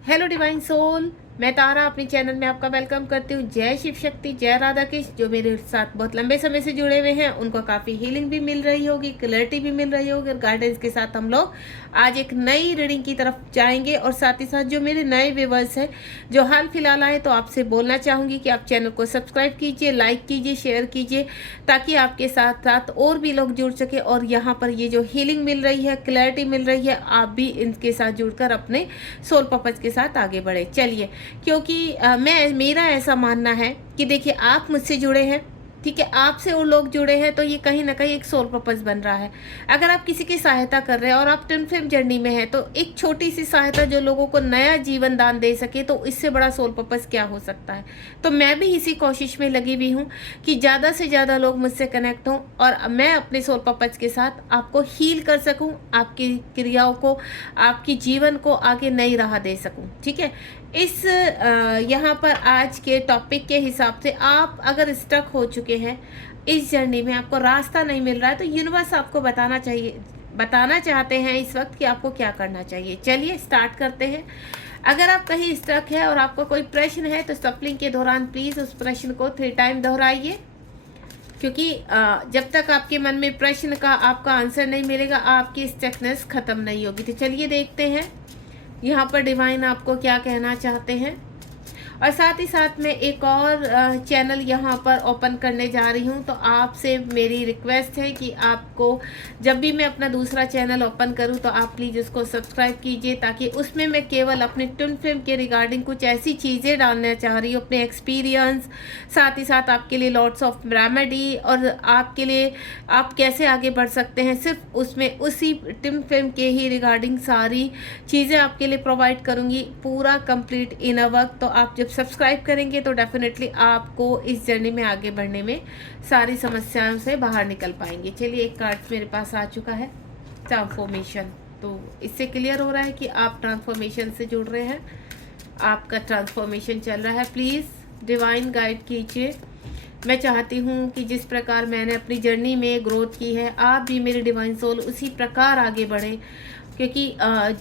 Hello divine soul, मैं तारा अपने channel में आपका वेलकम करती हूँ। जय शिव शक्ति, जय राधा कृष्ण। जो मेरे साथ बहुत लंबे समय से जुड़े हुए हैं उनको काफ़ी हीलिंग भी मिल रही होगी, क्लैरिटी भी मिल रही होगी और गाइडेंस के साथ हम लोग आज एक नई रीडिंग की तरफ जाएंगे। और साथ ही साथ जो मेरे नए व्यूवर्स हैं जो हाल फिलहाल आए, तो आपसे बोलना चाहूँगी कि आप चैनल को सब्सक्राइब कीजिए, लाइक कीजिए, शेयर कीजिए, ताकि आपके साथ साथ और भी लोग जुड़ सके और यहाँ पर ये जो हीलिंग मिल रही है, क्लैरिटी मिल रही है, आप भी इनके साथ जुड़कर अपने सोल पर्पज के साथ आगे बढ़े। चलिए, क्योंकि मेरा ऐसा मानना है कि देखिए, आप मुझसे जुड़े हैं, ठीक है, आपसे और लोग जुड़े हैं, तो ये कहीं ना कहीं एक सोल पर्पस बन रहा है। अगर आप किसी की सहायता कर रहे हैं और आप ट्विन फ्लेम जर्नी में हैं, तो एक छोटी सी सहायता जो लोगों को नया जीवन दान दे सके, तो इससे बड़ा सोल पर्पस क्या हो सकता है। तो मैं भी इसी कोशिश में लगी हुई हूँ कि ज़्यादा से ज़्यादा लोग मुझसे कनेक्ट हों और मैं अपने सोल पर्पस के साथ आपको हील कर सकूँ, आपकी क्रियाओं को, आपकी जीवन को आगे नई राह दे सकूँ। ठीक है, इस यहाँ पर आज के टॉपिक के हिसाब से आप अगर स्टक हो चुके हैं इस जर्नी में, आपको रास्ता नहीं मिल रहा है, तो यूनिवर्स आपको बताना चाहते हैं इस वक्त कि आपको क्या करना चाहिए। चलिए स्टार्ट करते हैं। अगर आप कहीं स्टक है और आपको कोई प्रश्न है, तो सफलिंग के दौरान प्लीज़ उस प्रश्न को 3 टाइम दोहराइए, क्योंकि जब तक आपके मन में प्रश्न का आपका आंसर नहीं मिलेगा, आपकी स्टकनेस खत्म नहीं होगी। तो चलिए देखते हैं यहाँ पर डिवाइन आपको क्या कहना चाहते हैं। और साथ ही साथ मैं एक और चैनल यहाँ पर ओपन करने जा रही हूँ, तो आपसे मेरी रिक्वेस्ट है कि आपको जब भी मैं अपना दूसरा चैनल ओपन करूँ, तो आप प्लीज़ उसको सब्सक्राइब कीजिए, ताकि उसमें मैं केवल अपने ट्विन फ्लेम के रिगार्डिंग कुछ ऐसी चीज़ें डालना चाह रही हूँ, अपने एक्सपीरियंस, साथ ही साथ आपके लिए लॉट्स ऑफ रेमेडी और आपके लिए आप कैसे आगे बढ़ सकते हैं, सिर्फ उसमें उसी ट्विन फ्लेम के ही रिगार्डिंग सारी चीज़ें आपके लिए प्रोवाइड करूँगी, पूरा कंप्लीट इन अ वर्क। तो आप जब सब्सक्राइब करेंगे तो डेफिनेटली आपको इस जर्नी में आगे बढ़ने में सारी समस्याओं से बाहर निकल पाएंगे। चलिए, एक कार्ड मेरे पास आ चुका है, ट्रांसफॉर्मेशन। तो इससे क्लियर हो रहा है कि आप ट्रांसफॉर्मेशन से जुड़ रहे हैं, आपका ट्रांसफॉर्मेशन चल रहा है। प्लीज़ डिवाइन गाइड कीजिए। मैं चाहती हूँ कि जिस प्रकार मैंने अपनी जर्नी में ग्रोथ की है, आप भी मेरे डिवाइन सोल उसी प्रकार आगे बढ़ें, क्योंकि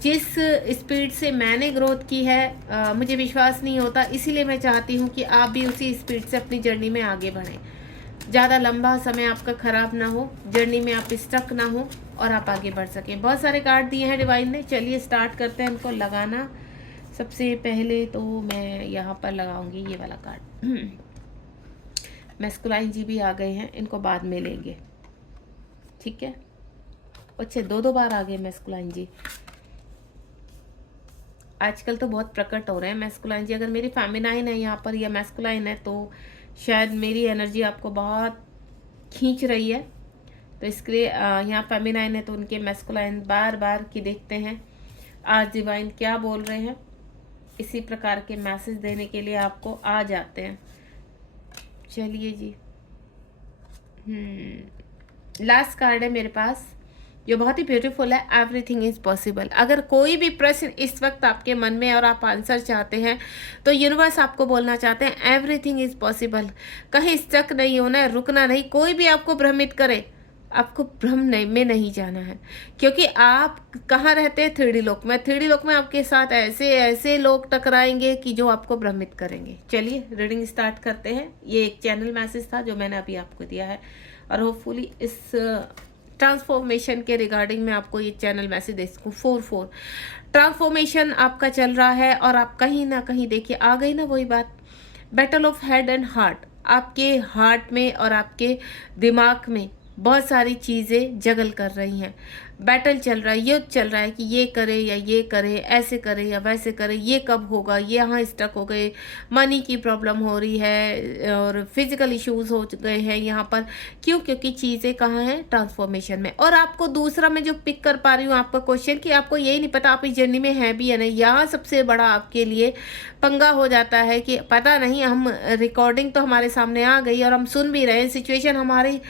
जिस स्पीड से मैंने ग्रोथ की है मुझे विश्वास नहीं होता, इसीलिए मैं चाहती हूँ कि आप भी उसी स्पीड से अपनी जर्नी में आगे बढ़ें। ज़्यादा लंबा समय आपका ख़राब ना हो, जर्नी में आप स्टक ना हो और आप आगे बढ़ सकें। बहुत सारे कार्ड दिए हैं डिवाइन ने। चलिए स्टार्ट करते हैं इनको लगाना। सबसे पहले तो मैं यहाँ पर लगाऊंगी ये वाला कार्ड। मैस्कुलाइन जी भी आ गए हैं, इनको बाद में लेंगे, ठीक है। अच्छे 2 बार आ गए मैस्कुलाइन जी। आजकल तो बहुत प्रकट हो रहे हैं मैस्कुलाइन जी। अगर मेरी फेमिनाइन है यहाँ पर या मैस्कुलाइन है, तो शायद मेरी एनर्जी आपको बहुत खींच रही है, तो इसके लिए यहाँ फेमिनाइन है तो उनके मैस्कुलाइन बार बार की देखते हैं आज डिवाइन क्या बोल रहे हैं। इसी प्रकार के मैसेज देने के लिए आपको आ जाते हैं। चलिए जी, लास्ट कार्ड है मेरे पास जो बहुत ही ब्यूटीफुल है, एवरीथिंग इज पॉसिबल। अगर कोई भी प्रश्न इस वक्त आपके मन में और आप आंसर चाहते हैं, तो यूनिवर्स आपको बोलना चाहते हैं एवरीथिंग इज पॉसिबल। कहीं स्टक नहीं होना है, रुकना नहीं। कोई भी आपको भ्रमित करे, आपको भ्रम में नहीं जाना है, क्योंकि आप कहाँ रहते हैं, 3D लोक में। 3D लोक में आपके साथ ऐसे ऐसे लोग टकराएंगे कि जो आपको भ्रमित करेंगे। चलिए रीडिंग स्टार्ट करते हैं। ये एक चैनल मैसेज था जो मैंने अभी आपको दिया है, और होपफुली इस ट्रांसफॉर्मेशन के रिगार्डिंग मैं आपको ये चैनल मैसेज दे सकूँ। 4 ट्रांसफॉर्मेशन आपका चल रहा है और आप कहीं ना कहीं देखिए, आ गई ना वही बात, battle of head and heart. आपके हार्ट में और आपके दिमाग में बहुत सारी चीज़ें जगल कर रही हैं, बैटल चल रहा है, युद्ध चल रहा है कि ये करे या ये करे, ऐसे करे या वैसे करे, ये कब होगा, ये यहाँ स्टक हो गए, मनी की प्रॉब्लम हो रही है और फिजिकल इश्यूज हो गए हैं यहाँ पर। क्यों? क्योंकि चीज़ें कहाँ हैं, ट्रांसफॉर्मेशन में। और आपको दूसरा मैं जो पिक कर पा रही हूँ आपका क्वेश्चन, कि आपको यही नहीं पता आप इस जर्नी में हैं भी या नहीं। यहाँ सबसे बड़ा आपके लिए पंगा हो जाता है कि पता नहीं, हम रिकॉर्डिंग तो हमारे सामने आ गई और हम सुन भी रहे हैं, सिचुएशन हमारी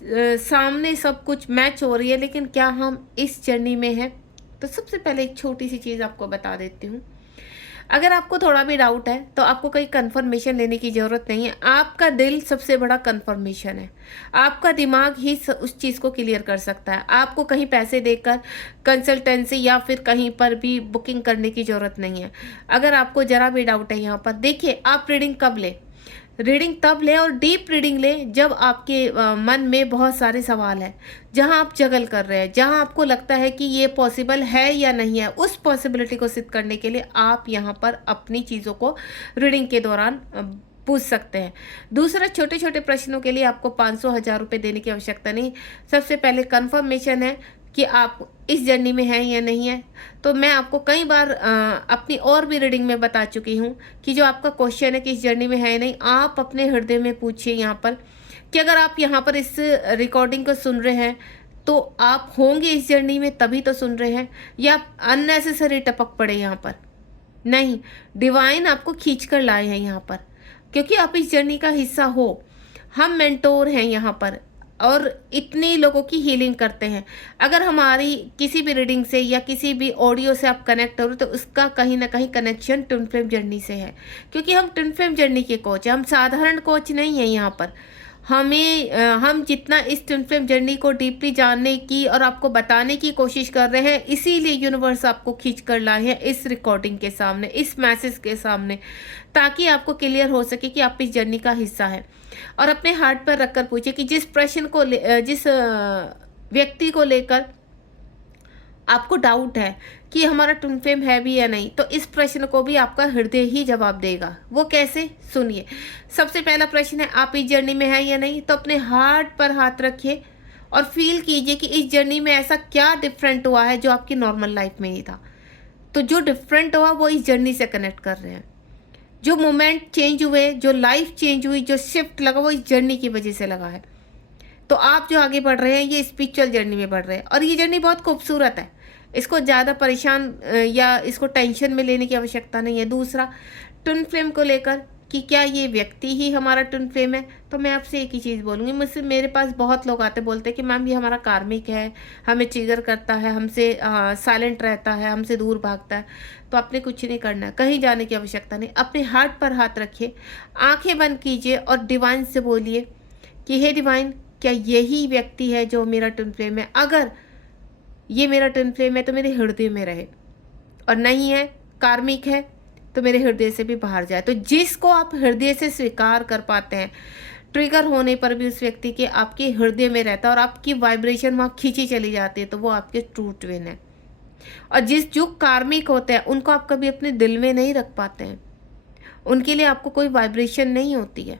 सामने सब कुछ मैच हो रही है, लेकिन क्या हम इस जर्नी में हैं? तो सबसे पहले एक छोटी सी चीज़ आपको बता देती हूँ। अगर आपको थोड़ा भी डाउट है तो आपको कहीं कंफर्मेशन लेने की ज़रूरत नहीं है। आपका दिल सबसे बड़ा कंफर्मेशन है। आपका दिमाग ही उस चीज़ को क्लियर कर सकता है। आपको कहीं पैसे देकर कंसल्टेंसी या फिर कहीं पर भी बुकिंग करने की ज़रूरत नहीं है। अगर आपको ज़रा भी डाउट है यहाँ पर, देखिए आप रीडिंग कब ले, रीडिंग तब ले और डीप रीडिंग ले जब आपके मन में बहुत सारे सवाल हैं, जहां आप जगल कर रहे हैं, जहां आपको लगता है कि ये पॉसिबल है या नहीं है। उस पॉसिबिलिटी को सिद्ध करने के लिए आप यहां पर अपनी चीज़ों को रीडिंग के दौरान पूछ सकते हैं। दूसरा, छोटे छोटे प्रश्नों के लिए आपको 500-1000 रुपये देने की आवश्यकता नहीं। सबसे पहले कंफर्मेशन है कि आप इस जर्नी में हैं या नहीं है। तो मैं आपको कई बार अपनी और भी रीडिंग में बता चुकी हूँ कि जो आपका क्वेश्चन है कि इस जर्नी में है या नहीं, आप अपने हृदय में पूछिए यहाँ पर कि अगर आप यहाँ पर इस रिकॉर्डिंग को सुन रहे हैं तो आप होंगे इस जर्नी में, तभी तो सुन रहे हैं, या अननेसेसरी टपक पड़े यहाँ पर। नहीं, डिवाइन आपको खींच कर लाए हैं यहाँ पर, क्योंकि आप इस जर्नी का हिस्सा हो। हम मेंटोर हैं यहाँ पर और इतने लोगों की हीलिंग करते हैं। अगर हमारी किसी भी रीडिंग से या किसी भी ऑडियो से आप कनेक्ट हो रहे हो तो उसका कहीं ना कहीं कनेक्शन ट्विन फ्लेम जर्नी से है, क्योंकि हम ट्विन फ्लेम जर्नी के कोच हैं। हम साधारण कोच नहीं हैं यहाँ पर। हम जितना इस ट्विन फ्लेम जर्नी को डीपली जानने की और आपको बताने की कोशिश कर रहे हैं, इसीलिए यूनिवर्स आपको खींच कर लाए हैं इस रिकॉर्डिंग के सामने, इस मैसेज के सामने, ताकि आपको क्लियर हो सके कि आप इस जर्नी का हिस्सा है। और अपने हार्ट पर रखकर पूछे कि जिस प्रश्न को जिस व्यक्ति को लेकर आपको डाउट है कि हमारा ट्विन फ्लेम है भी या नहीं, तो इस प्रश्न को भी आपका हृदय ही जवाब देगा। वो कैसे, सुनिए। सबसे पहला प्रश्न है, आप इस जर्नी में है या नहीं? तो अपने हार्ट पर हाथ रखिए और फील कीजिए कि इस जर्नी में ऐसा क्या डिफरेंट हुआ है जो आपकी नॉर्मल लाइफ में ही था। तो जो डिफरेंट हुआ वो इस जर्नी से कनेक्ट कर रहे हैं। जो मोमेंट चेंज हुए, जो लाइफ चेंज हुई, जो शिफ्ट लगा, वो इस जर्नी की वजह से लगा है। तो आप जो आगे बढ़ रहे हैं ये स्पिरिचुअल जर्नी में बढ़ रहे हैं और ये जर्नी बहुत खूबसूरत है। इसको ज़्यादा परेशान या इसको टेंशन में लेने की आवश्यकता नहीं है। दूसरा, ट्विन फ्लेम को लेकर कि क्या ये व्यक्ति ही हमारा ट्विन फ्लेम है, तो मैं आपसे एक ही चीज़ बोलूँगी। मुझसे मेरे पास बहुत लोग आते बोलते हैं कि मैम ये हमारा कार्मिक है, हमें ट्रिगर करता है, हमसे साइलेंट रहता है, हमसे दूर भागता है। तो आपने कुछ नहीं करना है, कहीं जाने की आवश्यकता नहीं। अपने हार्ट पर हाथ रखिए, आंखें बंद कीजिए और डिवाइन से बोलिए कि हे डिवाइन, क्या यही व्यक्ति है जो मेरा ट्विन फ्लेम है? अगर ये मेरा ट्विन फ्लेम है तो मेरे हृदय में रहे, और नहीं है, कार्मिक है, तो मेरे हृदय से भी बाहर जाए। तो जिसको आप हृदय से स्वीकार कर पाते हैं, ट्रिगर होने पर भी उस व्यक्ति के आपके हृदय में रहता है और आपकी वाइब्रेशन वहाँ खींची चली जाती है, तो वो आपके ट्रू ट्विन है। और जो कार्मिक होते हैं उनको आप कभी अपने दिल में नहीं रख पाते हैं, उनके लिए आपको कोई वाइब्रेशन नहीं होती है,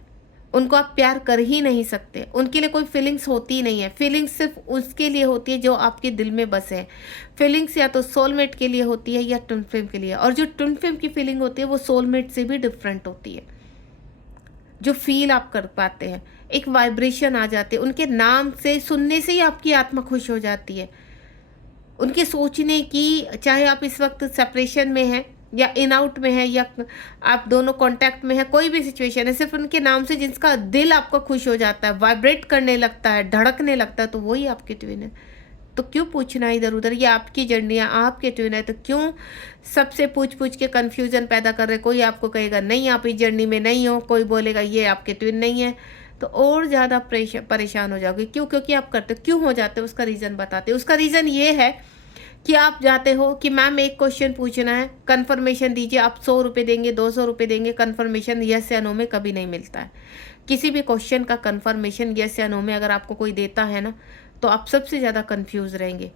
उनको आप प्यार कर ही नहीं सकते, उनके लिए कोई फीलिंग्स होती नहीं है। फीलिंग्स सिर्फ उसके लिए होती है जो आपके दिल में बसे है। फीलिंग्स या तो सोलमेट के लिए होती है या ट्विन फ्लेम के लिए, और जो ट्विन फ्लेम की फीलिंग होती है वो सोलमेट से भी डिफरेंट होती है। जो फील आप कर पाते हैं, एक वाइब्रेशन आ जाती है, उनके नाम से सुनने से ही आपकी आत्मा खुश हो जाती है। उनके सोचने की, चाहे आप इस वक्त सेपरेशन में हैं या इन आउट में है या आप दोनों कांटेक्ट में है, कोई भी सिचुएशन है, सिर्फ उनके नाम से जिसका दिल आपका खुश हो जाता है, वाइब्रेट करने लगता है, धड़कने लगता है, तो वही आपके ट्विन है। तो क्यों पूछना इधर उधर, ये आपकी जर्नी है, आपके ट्विन है, तो क्यों सबसे पूछ पूछ के कन्फ्यूजन पैदा कर रहे? कोई आपको कहेगा नहीं आप इस जर्नी में नहीं हो, कोई बोलेगा ये आपके ट्विन नहीं है, तो और ज़्यादा परेशान हो जाओगे। क्यों? क्योंकि आप करते क्यों हो जाते हो, उसका रीज़न बताते। उसका रीज़न ये है कि आप जाते हो कि मैम एक क्वेश्चन पूछना है, कंफर्मेशन दीजिए, आप 100 रुपये देंगे, 200 रुपये देंगे, कंफर्मेशन यस या नो में कभी नहीं मिलता है। किसी भी क्वेश्चन का कंफर्मेशन यस या नो में अगर आपको कोई देता है ना, तो आप सबसे ज़्यादा कंफ्यूज रहेंगे।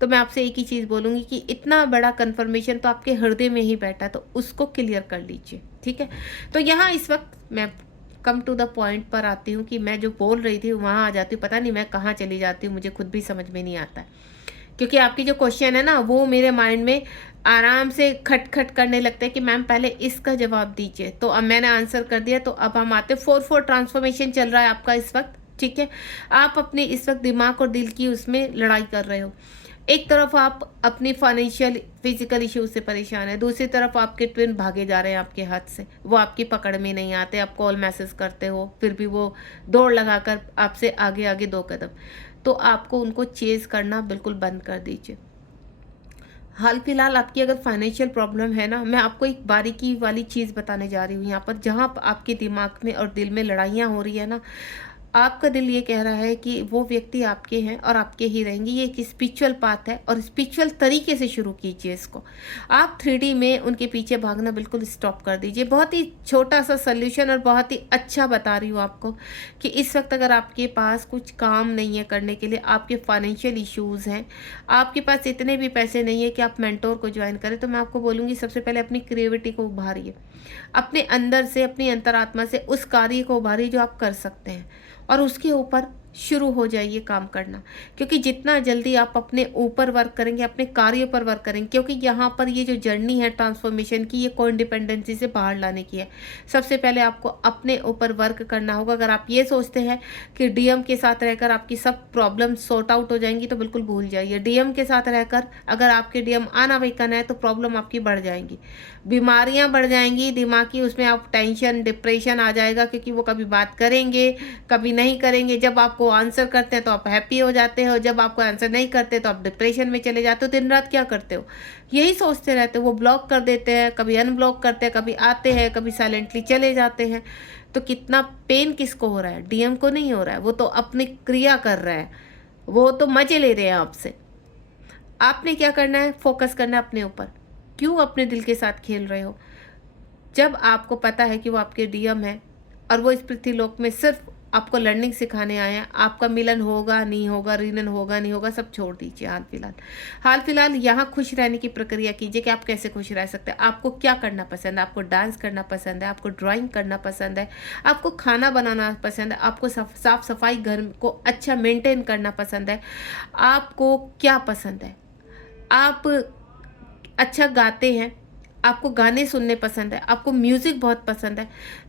तो मैं आपसे एक ही चीज़ बोलूँगी कि इतना बड़ा कंफर्मेशन तो आपके हृदय में ही बैठा है, तो उसको क्लियर कर लीजिए, ठीक है। तो यहाँ इस वक्त मैं कम टू द पॉइंट पर आती हूँ कि मैं जो बोल रही थी वहाँ आ जाती हूँ, पता नहीं मैं कहाँ चली जाती हूँ, मुझे खुद भी समझ में नहीं आता है। क्योंकि आपकी जो क्वेश्चन है ना, वो मेरे माइंड में आराम से खटखट करने लगता है कि मैम पहले इसका जवाब दीजिए। तो अब मैंने आंसर कर दिया, तो अब हम आते 4-4 ट्रांसफॉर्मेशन चल रहा है आपका इस वक्त, ठीक है। आप अपने इस वक्त दिमाग और दिल की उसमें लड़ाई कर रहे हो। एक तरफ आप अपनी फाइनेंशियल फिजिकल इश्यूज से परेशान है, दूसरी तरफ आपके ट्विन भागे जा रहे हैं आपके हाथ से, वो आपकी पकड़ में नहीं आते, आप कॉल मैसेज करते हो फिर भी वो दौड़ लगाकर आपसे आगे आगे 2 कदम। तो आपको उनको चेज करना बिल्कुल बंद कर दीजिए। हाल फिलहाल आपकी अगर फाइनेंशियल प्रॉब्लम है ना, मैं आपको एक बारीकी वाली चीज़ बताने जा रही हूँ यहाँ पर, जहाँ आपके दिमाग में और दिल में लड़ाइयाँ हो रही है ना, आपका दिल ये कह रहा है कि वो व्यक्ति आपके हैं और आपके ही रहेंगे। ये एक स्पिरिचुअल पाथ है और स्पिरिचुअल तरीके से शुरू कीजिए इसको। आप 3D में उनके पीछे भागना बिल्कुल स्टॉप कर दीजिए। बहुत ही छोटा सा सॉल्यूशन और बहुत ही अच्छा बता रही हूँ आपको कि इस वक्त अगर आपके पास कुछ काम नहीं है करने के लिए, आपके फाइनेंशियल इश्यूज़ हैं, आपके पास इतने भी पैसे नहीं है कि आप मेंटोर को ज्वाइन करें, तो मैं आपको बोलूँगी सबसे पहले अपनी क्रिएटिविटी को उभारिए। अपने अंदर से, अपनी अंतरात्मा से उस कार्य को उभारिए जो आप कर सकते हैं और उसके ऊपर शुरू हो जाइए काम करना। क्योंकि जितना जल्दी आप अपने ऊपर वर्क करेंगे, अपने कार्य पर वर्क करेंगे, क्योंकि यहाँ पर ये जो जर्नी है ट्रांसफॉर्मेशन की, ये कोइंडिपेंडेंसी से बाहर लाने की है। सबसे पहले आपको अपने ऊपर वर्क करना होगा। अगर आप ये सोचते हैं कि डीएम के साथ रहकर आपकी सब प्रॉब्लम सॉर्ट आउट हो जाएंगी, तो बिल्कुल भूल जाइए। डीएम के साथ रहकर अगर आपके डीएम अनावेकन है तो प्रॉब्लम आपकी बढ़ जाएंगी, बीमारियां बढ़ जाएंगी दिमागी, उसमें आप टेंशन डिप्रेशन आ जाएगा, क्योंकि वो कभी बात करेंगे कभी नहीं करेंगे। जब आपको आंसर करते हैं तो आप हैप्पी हो जाते हो, जब आपको आंसर नहीं करते तो आप डिप्रेशन में चले जाते हो। दिन रात क्या करते हो, यही सोचते रहते हो। वो ब्लॉक कर देते हैं, कभी अनब्लॉक करते हैं, कभी आते हैं, कभी साइलेंटली चले जाते हैं। तो कितना पेन किसको हो रहा है, डीएम को नहीं हो रहा है, वो तो अपनी क्रिया कर रहा है, वो तो मजे ले रहे हैं आपसे। आपने क्या करना है, फोकस करना है अपने ऊपर। क्यों अपने दिल के साथ खेल रहे हो? जब आपको पता है कि वो आपके डीएम है और वो इस पृथ्वीलोक में सिर्फ आपको लर्निंग सिखाने आए हैं, आपका मिलन होगा नहीं होगा, रिनन होगा नहीं होगा, सब छोड़ दीजिए। हाल फिलहाल यहाँ खुश रहने की प्रक्रिया कीजिए कि आप कैसे खुश रह सकते हैं। आपको क्या करना पसंद है? आपको डांस करना पसंद है, आपको ड्राइंग करना पसंद है, आपको खाना बनाना पसंद है, आपको साफ सफाई घर को अच्छा मेंटेन करना पसंद है, आपको क्या पसंद है? आप अच्छा गाते हैं, आपको गाने सुनने पसंद है, आपको म्यूज़िक बहुत पसंद है,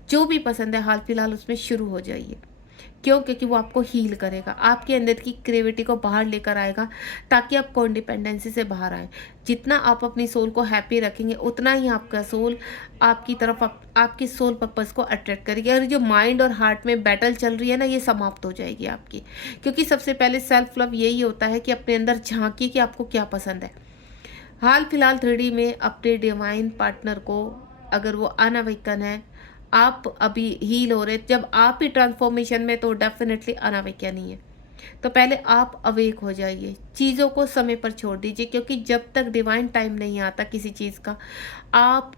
जो भी पसंद है हाल फिलहाल उसमें शुरू हो जाइए। क्यों? क्योंकि वो आपको हील करेगा, आपके अंदर की क्रिएटिविटी को बाहर लेकर आएगा, ताकि आप कोडिपेंडेंसी से बाहर आए। जितना आप अपनी सोल को हैप्पी रखेंगे, उतना ही आपका सोल आपकी तरफ आपकी सोल पर्पस को अट्रैक्ट करेगी। और जो माइंड और हार्ट में बैटल चल रही है ना, ये समाप्त हो जाएगी आपकी। क्योंकि सबसे पहले सेल्फ लव यही होता है कि अपने अंदर झांकिए कि आपको क्या पसंद है। हाल फिलहाल 3D में अपने डिवाइन पार्टनर को, अगर वो अनावेकन है, आप अभी हील हो रहे, जब आप ही ट्रांसफॉर्मेशन में, तो डेफिनेटली अनावेकन ही है। तो पहले आप अवेक हो जाइए, चीज़ों को समय पर छोड़ दीजिए। क्योंकि जब तक डिवाइन टाइम नहीं आता किसी चीज़ का, आप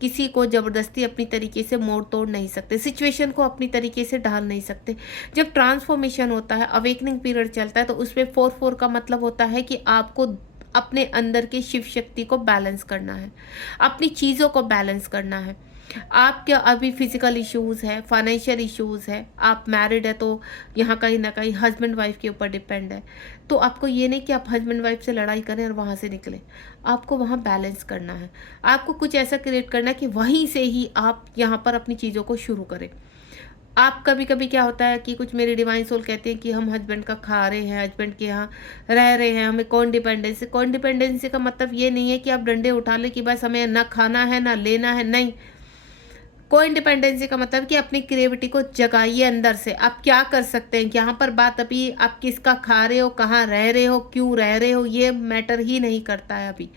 किसी को ज़बरदस्ती अपनी तरीके से मोड़ तोड़ नहीं सकते, सिचुएशन को अपनी तरीके से ढाल नहीं सकते। जब ट्रांसफॉर्मेशन होता है, अवेकनिंग पीरियड चलता है, तो उसमें 4-4 का मतलब होता है कि आपको अपने अंदर की शिव शक्ति को बैलेंस करना है, अपनी चीज़ों को बैलेंस करना है। आपके अभी फिजिकल इश्यूज़ है, फाइनेंशियल इश्यूज़ है, आप मैरिड है तो यहाँ कहीं ना कहीं हस्बैंड वाइफ के ऊपर डिपेंड है। तो आपको ये नहीं कि आप हस्बैंड वाइफ से लड़ाई करें और वहाँ से निकलें, आपको वहाँ बैलेंस करना है। आपको कुछ ऐसा क्रिएट करना है कि वहीं से ही आप यहाँ पर अपनी चीज़ों को शुरू करें। आप कभी कभी क्या होता है कि कुछ मेरी डिवाइन सोल कहते हैं कि हम हस्बैंड का खा रहे हैं, हस्बैंड के यहाँ रह रहे हैं, हमें कौन डिपेंडेंसी का मतलब ये नहीं है कि आप डंडे उठा ले कि बस हमें ना खाना है ना लेना है, नहीं। को इंडिपेंडेंसी का मतलब कि अपनी क्रिएटिविटी को जगाइए अंदर से। आप क्या कर सकते हैं, यहाँ पर बात अभी आप किसका खा रहे हो, कहाँ रह रहे हो, क्यों रह रहे हो, ये मैटर ही नहीं करता है। अभी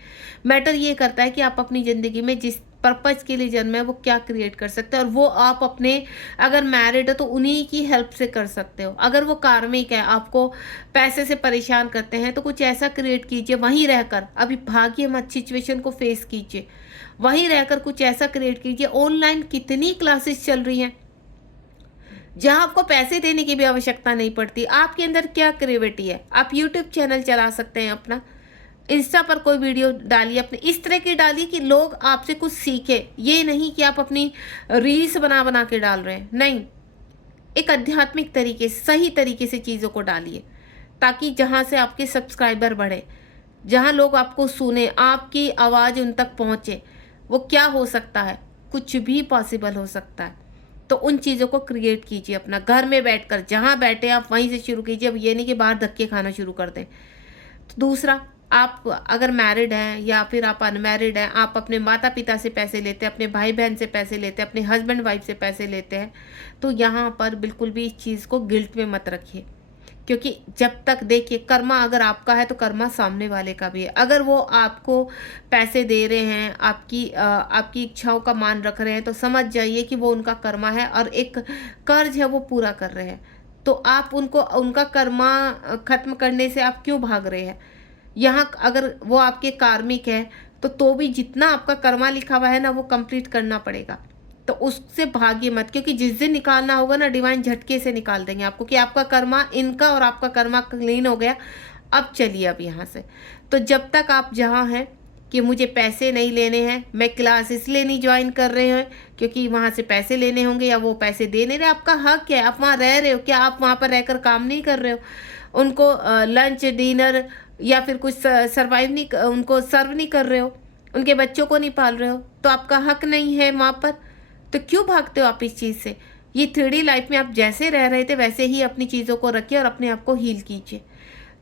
मैटर ये करता है कि आप अपनी ज़िंदगी में जिस पर्पज़ के लिए जन्मे है वो क्या क्रिएट कर सकते हैं। और वो आप अपने, अगर मैरिड हो तो उन्हीं की हेल्प से कर सकते हो। अगर वो कार्मिक है, आपको पैसे से परेशान करते हैं, तो कुछ ऐसा क्रिएट कीजिए वहीं रहकर। अभी भागिए मत, सिचुएशन को फेस कीजिए, वहीं रहकर कुछ ऐसा क्रिएट कीजिए। ऑनलाइन कितनी क्लासेस चल रही हैं जहां आपको पैसे देने की भी आवश्यकता नहीं पड़ती। आपके अंदर क्या क्रिएटिविटी है, आप यूट्यूब चैनल चला सकते हैं अपना, इंस्टा पर कोई वीडियो डालिए, अपने इस तरह की डालिए कि लोग आपसे कुछ सीखे। ये नहीं कि आप अपनी रील्स बना बना के डाल रहे हैं, नहीं। एक आध्यात्मिक तरीके से, सही तरीके से चीज़ों को डालिए, ताकि जहाँ से आपके सब्सक्राइबर बढ़े, जहाँ लोग आपको सुने, आपकी आवाज़ उन तक पहुँचे। वो क्या हो सकता है, कुछ भी पॉसिबल हो सकता है। तो उन चीज़ों को क्रिएट कीजिए अपना घर में बैठकर, जहाँ बैठे आप वहीं से शुरू कीजिए। अब ये नहीं कि बाहर धक्के खाना शुरू कर दें। तो दूसरा, आप अगर मैरिड हैं या फिर आप अनमैरिड हैं, आप अपने माता पिता से पैसे लेते हैं, अपने भाई बहन से पैसे लेते हैं, अपने हस्बैंड वाइफ से पैसे लेते हैं, तो यहाँ पर बिल्कुल भी इस चीज़ को गिल्ट में मत रखिए। क्योंकि जब तक देखिए कर्मा अगर आपका है तो कर्मा सामने वाले का भी है। अगर वो आपको पैसे दे रहे हैं, आपकी इच्छाओं का मान रख रहे हैं, तो समझ जाइए कि वो उनका कर्मा है और एक कर्ज है वो पूरा कर रहे हैं। तो आप उनको उनका कर्मा खत्म करने से आप क्यों भाग रहे हैं? यहाँ अगर वो आपके कार्मिक है तो भी जितना आपका कर्मा लिखा हुआ है ना वो कंप्लीट करना पड़ेगा। तो उससे भागिए मत, क्योंकि जिस दिन निकालना होगा ना डिवाइन झटके से निकाल देंगे आपको कि आपका कर्मा इनका और आपका कर्मा क्लीन हो गया, अब चलिए अब यहाँ से। तो जब तक आप जहाँ हैं कि मुझे पैसे नहीं लेने हैं, मैं क्लास इसलिए नहीं ज्वाइन कर रहे हैं क्योंकि वहाँ से पैसे लेने होंगे या वो पैसे दे नहीं रहे, आपका हक है, आप वहाँ रह रहे हो, क्या आप वहाँ पर रहकर काम नहीं कर रहे हो? उनको लंच डिनर या फिर कुछ सर्वाइव नहीं, उनको सर्व नहीं कर रहे हो, उनके बच्चों को नहीं पाल रहे हो, तो आपका हक नहीं है वहाँ पर? तो क्यों भागते हो आप इस चीज़ से? ये 3D लाइफ में आप जैसे रह रहे थे वैसे ही अपनी चीज़ों को रखिए और अपने आप को हील कीजिए।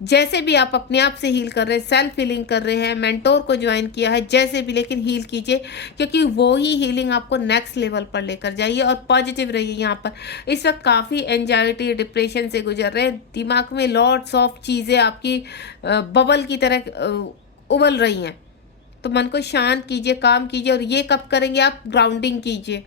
जैसे भी आप अपने आप से हील कर रहे हैं, सेल्फ हीलिंग कर रहे हैं, मेंटोर को ज्वाइन किया है, जैसे भी, लेकिन हील कीजिए, क्योंकि वो ही हीलिंग आपको नेक्स्ट लेवल पर लेकर जाइए। और पॉजिटिव रहिए। यहाँ पर इस वक्त काफ़ी एंजाइटी डिप्रेशन से गुजर रहे हैं, दिमाग में लॉट्स ऑफ चीज़ें आपकी बबल की तरह उबल रही हैं। तो मन को शांत कीजिए, काम कीजिए। और ये कब करेंगे आप? ग्राउंडिंग कीजिए,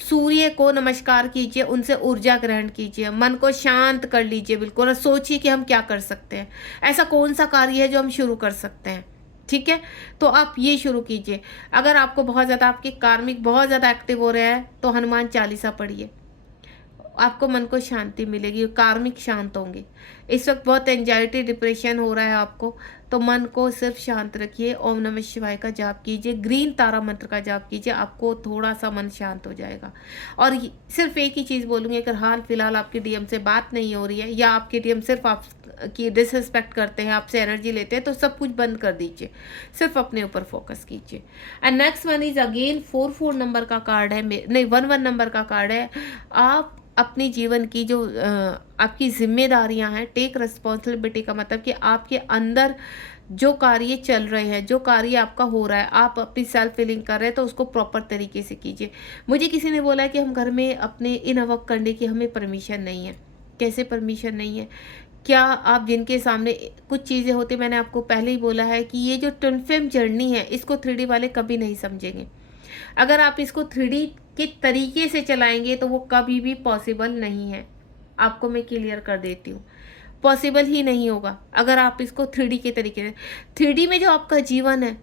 सूर्य को नमस्कार कीजिए, उनसे ऊर्जा ग्रहण कीजिए, मन को शांत कर लीजिए बिल्कुल, और सोचिए कि हम क्या कर सकते हैं, ऐसा कौन सा कार्य है जो हम शुरू कर सकते हैं। ठीक है, तो आप ये शुरू कीजिए। अगर आपको बहुत ज़्यादा आपके कार्मिक बहुत ज़्यादा एक्टिव हो रहा है तो हनुमान चालीसा पढ़िए, आपको मन को शांति मिलेगी, कार्मिक शांत होंगे। इस वक्त बहुत एंजाइटी डिप्रेशन हो रहा है आपको, तो मन को सिर्फ शांत रखिए, ओम नमः शिवाय का जाप कीजिए, ग्रीन तारा मंत्र का जाप कीजिए, आपको थोड़ा सा मन शांत हो जाएगा। और सिर्फ एक ही चीज़ बोलूँगी, अगर हाल फिलहाल आपके डीएम से बात नहीं हो रही है या आपके डीएम सिर्फ आपकी डिसरिस्पेक्ट करते हैं, आपसे एनर्जी लेते हैं, तो सब कुछ बंद कर दीजिए, सिर्फ अपने ऊपर फोकस कीजिए। And next one is again 4 number का कार्ड है, नहीं 1 नंबर का कार्ड है। आप अपनी जीवन की जो आपकी जिम्मेदारियां हैं, टेक रिस्पॉन्सिबिलिटी का मतलब कि आपके अंदर जो कार्य चल रहे हैं, जो कार्य आपका हो रहा है, आप अपनी सेल्फ फीलिंग कर रहे हैं, तो उसको प्रॉपर तरीके से कीजिए। मुझे किसी ने बोला है कि हम घर में अपने इन वर्क करने की हमें परमिशन नहीं है। कैसे परमिशन नहीं है? क्या आप जिनके सामने कुछ चीज़ें होती, मैंने आपको पहले ही बोला है कि ये जो ट्विन फ्लेम जर्नी है इसको 3D वाले कभी नहीं समझेंगे। अगर आप इसको 3D के तरीके से चलाएंगे तो वो कभी भी पॉसिबल नहीं है, आपको मैं क्लियर कर देती हूँ, पॉसिबल ही नहीं होगा। अगर आप इसको 3D के तरीके से, 3D में जो आपका जीवन है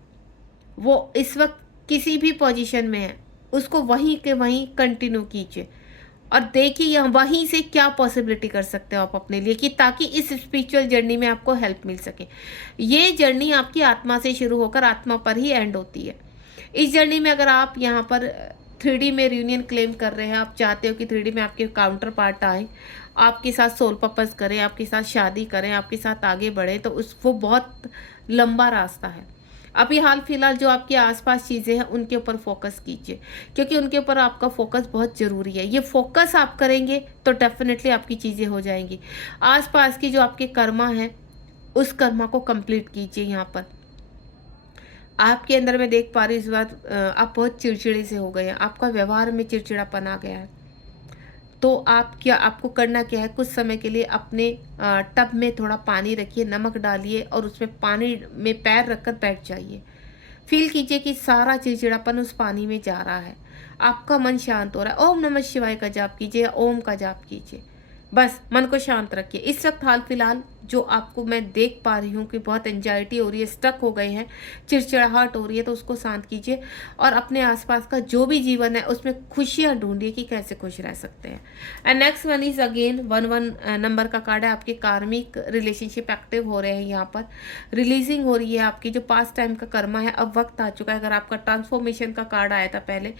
वो इस वक्त किसी भी पोजीशन में है, उसको वहीं के वहीं कंटिन्यू कीजिए और देखिए यहाँ वहीं से क्या पॉसिबिलिटी कर सकते हो आप अपने लिए, कि ताकि इस स्पिरिचुअल जर्नी में आपको हेल्प मिल सके। ये जर्नी आपकी आत्मा से शुरू होकर आत्मा पर ही एंड होती है। इस जर्नी में अगर आप यहाँ पर 3D में रियूनियन क्लेम कर रहे हैं, आप चाहते हो कि 3D में आपके काउंटर पार्ट आए, आपके साथ सोल पर्पस करें, आपके साथ शादी करें, आपके साथ आगे बढ़े, तो वो बहुत लंबा रास्ता है। अभी हाल फिलहाल जो आपके आसपास चीज़ें हैं उनके ऊपर फोकस कीजिए, क्योंकि उनके ऊपर आपका फोकस बहुत ज़रूरी है। ये फोकस आप करेंगे तो डेफिनेटली आपकी चीज़ें हो जाएंगी। आसपास की जो आपके कर्मा है उस कर्मा को कंप्लीट कीजिए। यहाँ पर आपके अंदर मैं देख पा रही हूँ इस बात, आप बहुत चिड़चिड़े से हो गए हैं, आपका व्यवहार में चिड़चिड़ापन आ गया है। तो आपको करना क्या है, कुछ समय के लिए अपने टब में थोड़ा पानी रखिए, नमक डालिए और उसमें पानी में पैर रखकर बैठ जाइए। फील कीजिए कि सारा चिड़चिड़ापन उस पानी में जा रहा है, आपका मन शांत हो रहा है। ओम नमः शिवाय का जाप कीजिए, ओम का जाप कीजिए, बस मन को शांत रखिए। इस वक्त हाल फिलहाल जो आपको मैं देख पा रही हूँ कि बहुत एंजाइटी हो रही है, स्टक हो गए हैं, चिड़चिड़ाहट हो रही है, तो उसको शांत कीजिए और अपने आसपास का जो भी जीवन है उसमें खुशियाँ ढूंढिए कि कैसे खुश रह सकते हैं। And next one is again 1 number का कार्ड है। आपके कार्मिक रिलेशनशिप एक्टिव हो रहे हैं, यहाँ पर रिलीजिंग हो रही है, आपकी जो पास्ट टाइम का कर्मा है अब वक्त आ चुका है। अगर आपका ट्रांसफॉर्मेशन का कार्ड आया था पहले,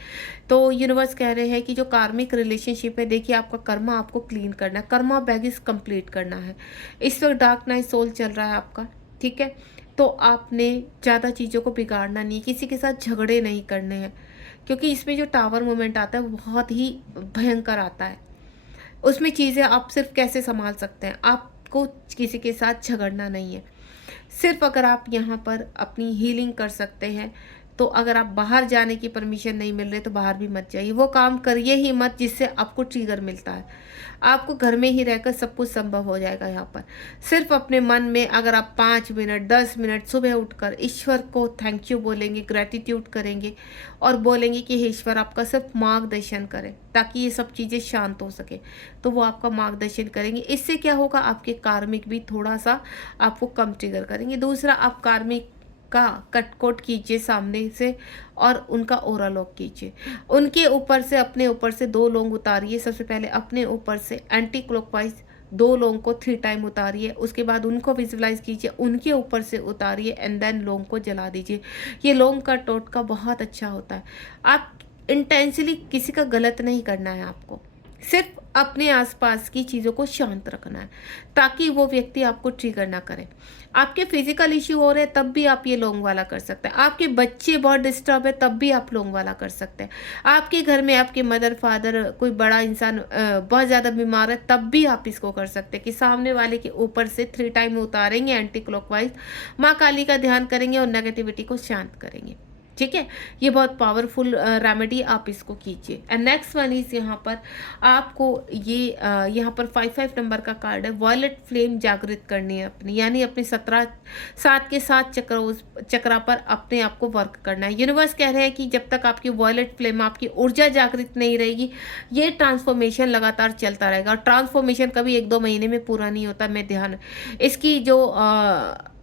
तो यूनिवर्स कह रहे हैं कि जो कार्मिक रिलेशनशिप है, देखिए आपका कर्मा आपको क्लीन करना है, कर्मा बैगेज कंप्लीट करना है। इस वक्त डार्क नाइट सोल चल रहा है आपका, ठीक है, तो आपने ज़्यादा चीज़ों को बिगाड़ना नहीं, किसी के साथ झगड़े नहीं करने हैं, क्योंकि इसमें जो टावर मोमेंट आता है वो बहुत ही भयंकर आता है। उसमें चीज़ें आप सिर्फ कैसे संभाल सकते हैं, आपको किसी के साथ झगड़ना नहीं है। सिर्फ अगर आप यहाँ पर अपनी हीलिंग कर सकते हैं तो अगर आप बाहर जाने की परमिशन नहीं मिल रही तो बाहर भी मत जाइए, वो काम करिए ही मत जिससे आपको ट्रिगर मिलता है। आपको घर में ही रहकर सब कुछ संभव हो जाएगा। यहाँ पर सिर्फ अपने मन में अगर आप 5 मिनट 10 मिनट सुबह उठकर ईश्वर को थैंक यू बोलेंगे, ग्रेटिट्यूड करेंगे और बोलेंगे कि हे ईश्वर आपका सिर्फ मार्गदर्शन करें ताकि ये सब चीज़ें शांत हो सके, तो वो आपका मार्गदर्शन करेंगे। इससे क्या होगा, आपके कार्मिक भी थोड़ा सा आपको कम ट्रिगर करेंगे। दूसरा, आप कार्मिक का कटकोट कीजिए सामने से और उनका ओरा लॉक कीजिए। उनके ऊपर से, अपने ऊपर से 2 लौंग उतारिए। सबसे पहले अपने ऊपर से एंटी क्लॉकवाइज 2 लौंग को 3 टाइम उतारिए। उसके बाद उनको विजुलाइज कीजिए, उनके ऊपर से उतारिए एंड देन लौंग को जला दीजिए। ये लौंग का टोटका बहुत अच्छा होता है। आप इंटेंशनली किसी का गलत नहीं करना है, आपको सिर्फ अपने आसपास की चीज़ों को शांत रखना है ताकि वो व्यक्ति आपको ट्रिगर ना करे। आपके फिजिकल इश्यू हो रहे हैं तब भी आप ये लौंग वाला कर सकते हैं। आपके बच्चे बहुत डिस्टर्ब है तब भी आप लौंग वाला कर सकते हैं। आपके घर में आपके मदर फादर कोई बड़ा इंसान बहुत ज़्यादा बीमार है तब भी आप इसको कर सकते हैं कि सामने वाले के ऊपर से 3 टाइम उतारेंगे एंटी क्लॉकवाइज, माँ काली का ध्यान करेंगे और नेगेटिविटी को शांत करेंगे। ठीक है, ये बहुत पावरफुल रेमेडी, आप इसको कीजिए। एंड नेक्स्ट वन इज यहाँ पर आपको ये यहाँ पर 55 नंबर का कार्ड है, वॉयलेट फ्लेम जागृत करनी है अपनी, यानी अपने 7 के 7 चक्रा पर अपने आप को वर्क करना है। यूनिवर्स कह रहे हैं कि जब तक आपकी वॉयलेट फ्लेम, आपकी ऊर्जा जागृत नहीं रहेगी, ये ट्रांसफॉर्मेशन लगातार चलता रहेगा। और ट्रांसफॉर्मेशन कभी 1-2 महीने में पूरा नहीं होता। मैं ध्यान, इसकी जो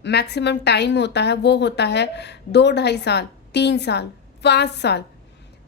मैक्सिमम टाइम होता है वो होता है 2-2.5 साल, 3 साल, 5 साल।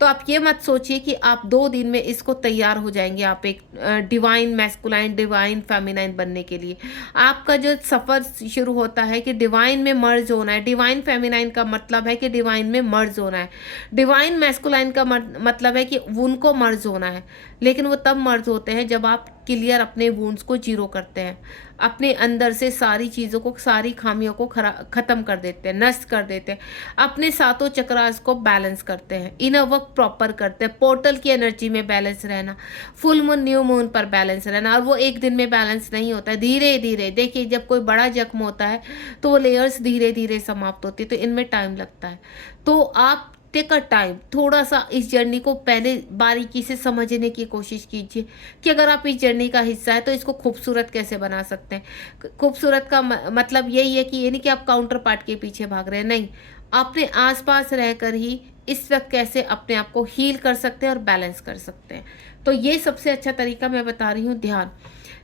तो आप ये मत सोचिए कि आप 2 दिन में इसको तैयार हो जाएंगे, आप एक डिवाइन मैस्कुलाइन, डिवाइन फेमिनाइन बनने के लिए। आपका जो सफ़र शुरू होता है कि डिवाइन में मर्ज होना है। डिवाइन फेमिनाइन का मतलब है कि डिवाइन में मर्ज होना है। डिवाइन मैस्कुलाइन का मतलब है कि उनको मर्ज होना है। लेकिन वो तब मर्ज होते हैं जब आप क्लियर अपने वुंड्स को जीरो करते हैं, अपने अंदर से सारी चीज़ों को, सारी खामियों को ख़त्म कर देते हैं, नष्ट कर देते हैं, अपने 7 चक्रास को बैलेंस करते हैं, इनर वर्क प्रॉपर करते हैं, पोर्टल की एनर्जी में बैलेंस रहना, फुल मून न्यू मून पर बैलेंस रहना। और वो एक दिन में बैलेंस नहीं होता है, धीरे धीरे। देखिए, जब कोई बड़ा जख्म होता है तो वो लेयर्स धीरे धीरे समाप्त होती है, तो इनमें टाइम लगता है। तो आप टेक अ टाइम, थोड़ा सा इस जर्नी को पहले बारीकी से समझने की कोशिश कीजिए कि अगर आप इस जर्नी का हिस्सा है तो इसको खूबसूरत कैसे बना सकते हैं। खूबसूरत का मतलब यही है कि ये नहीं कि आप काउंटर पार्ट के पीछे भाग रहे हैं, नहीं, अपने आसपास रहकर ही इस वक्त कैसे अपने आप को हील कर सकते हैं और बैलेंस कर सकते हैं। तो ये सबसे अच्छा तरीका मैं बता रही हूँ, ध्यान।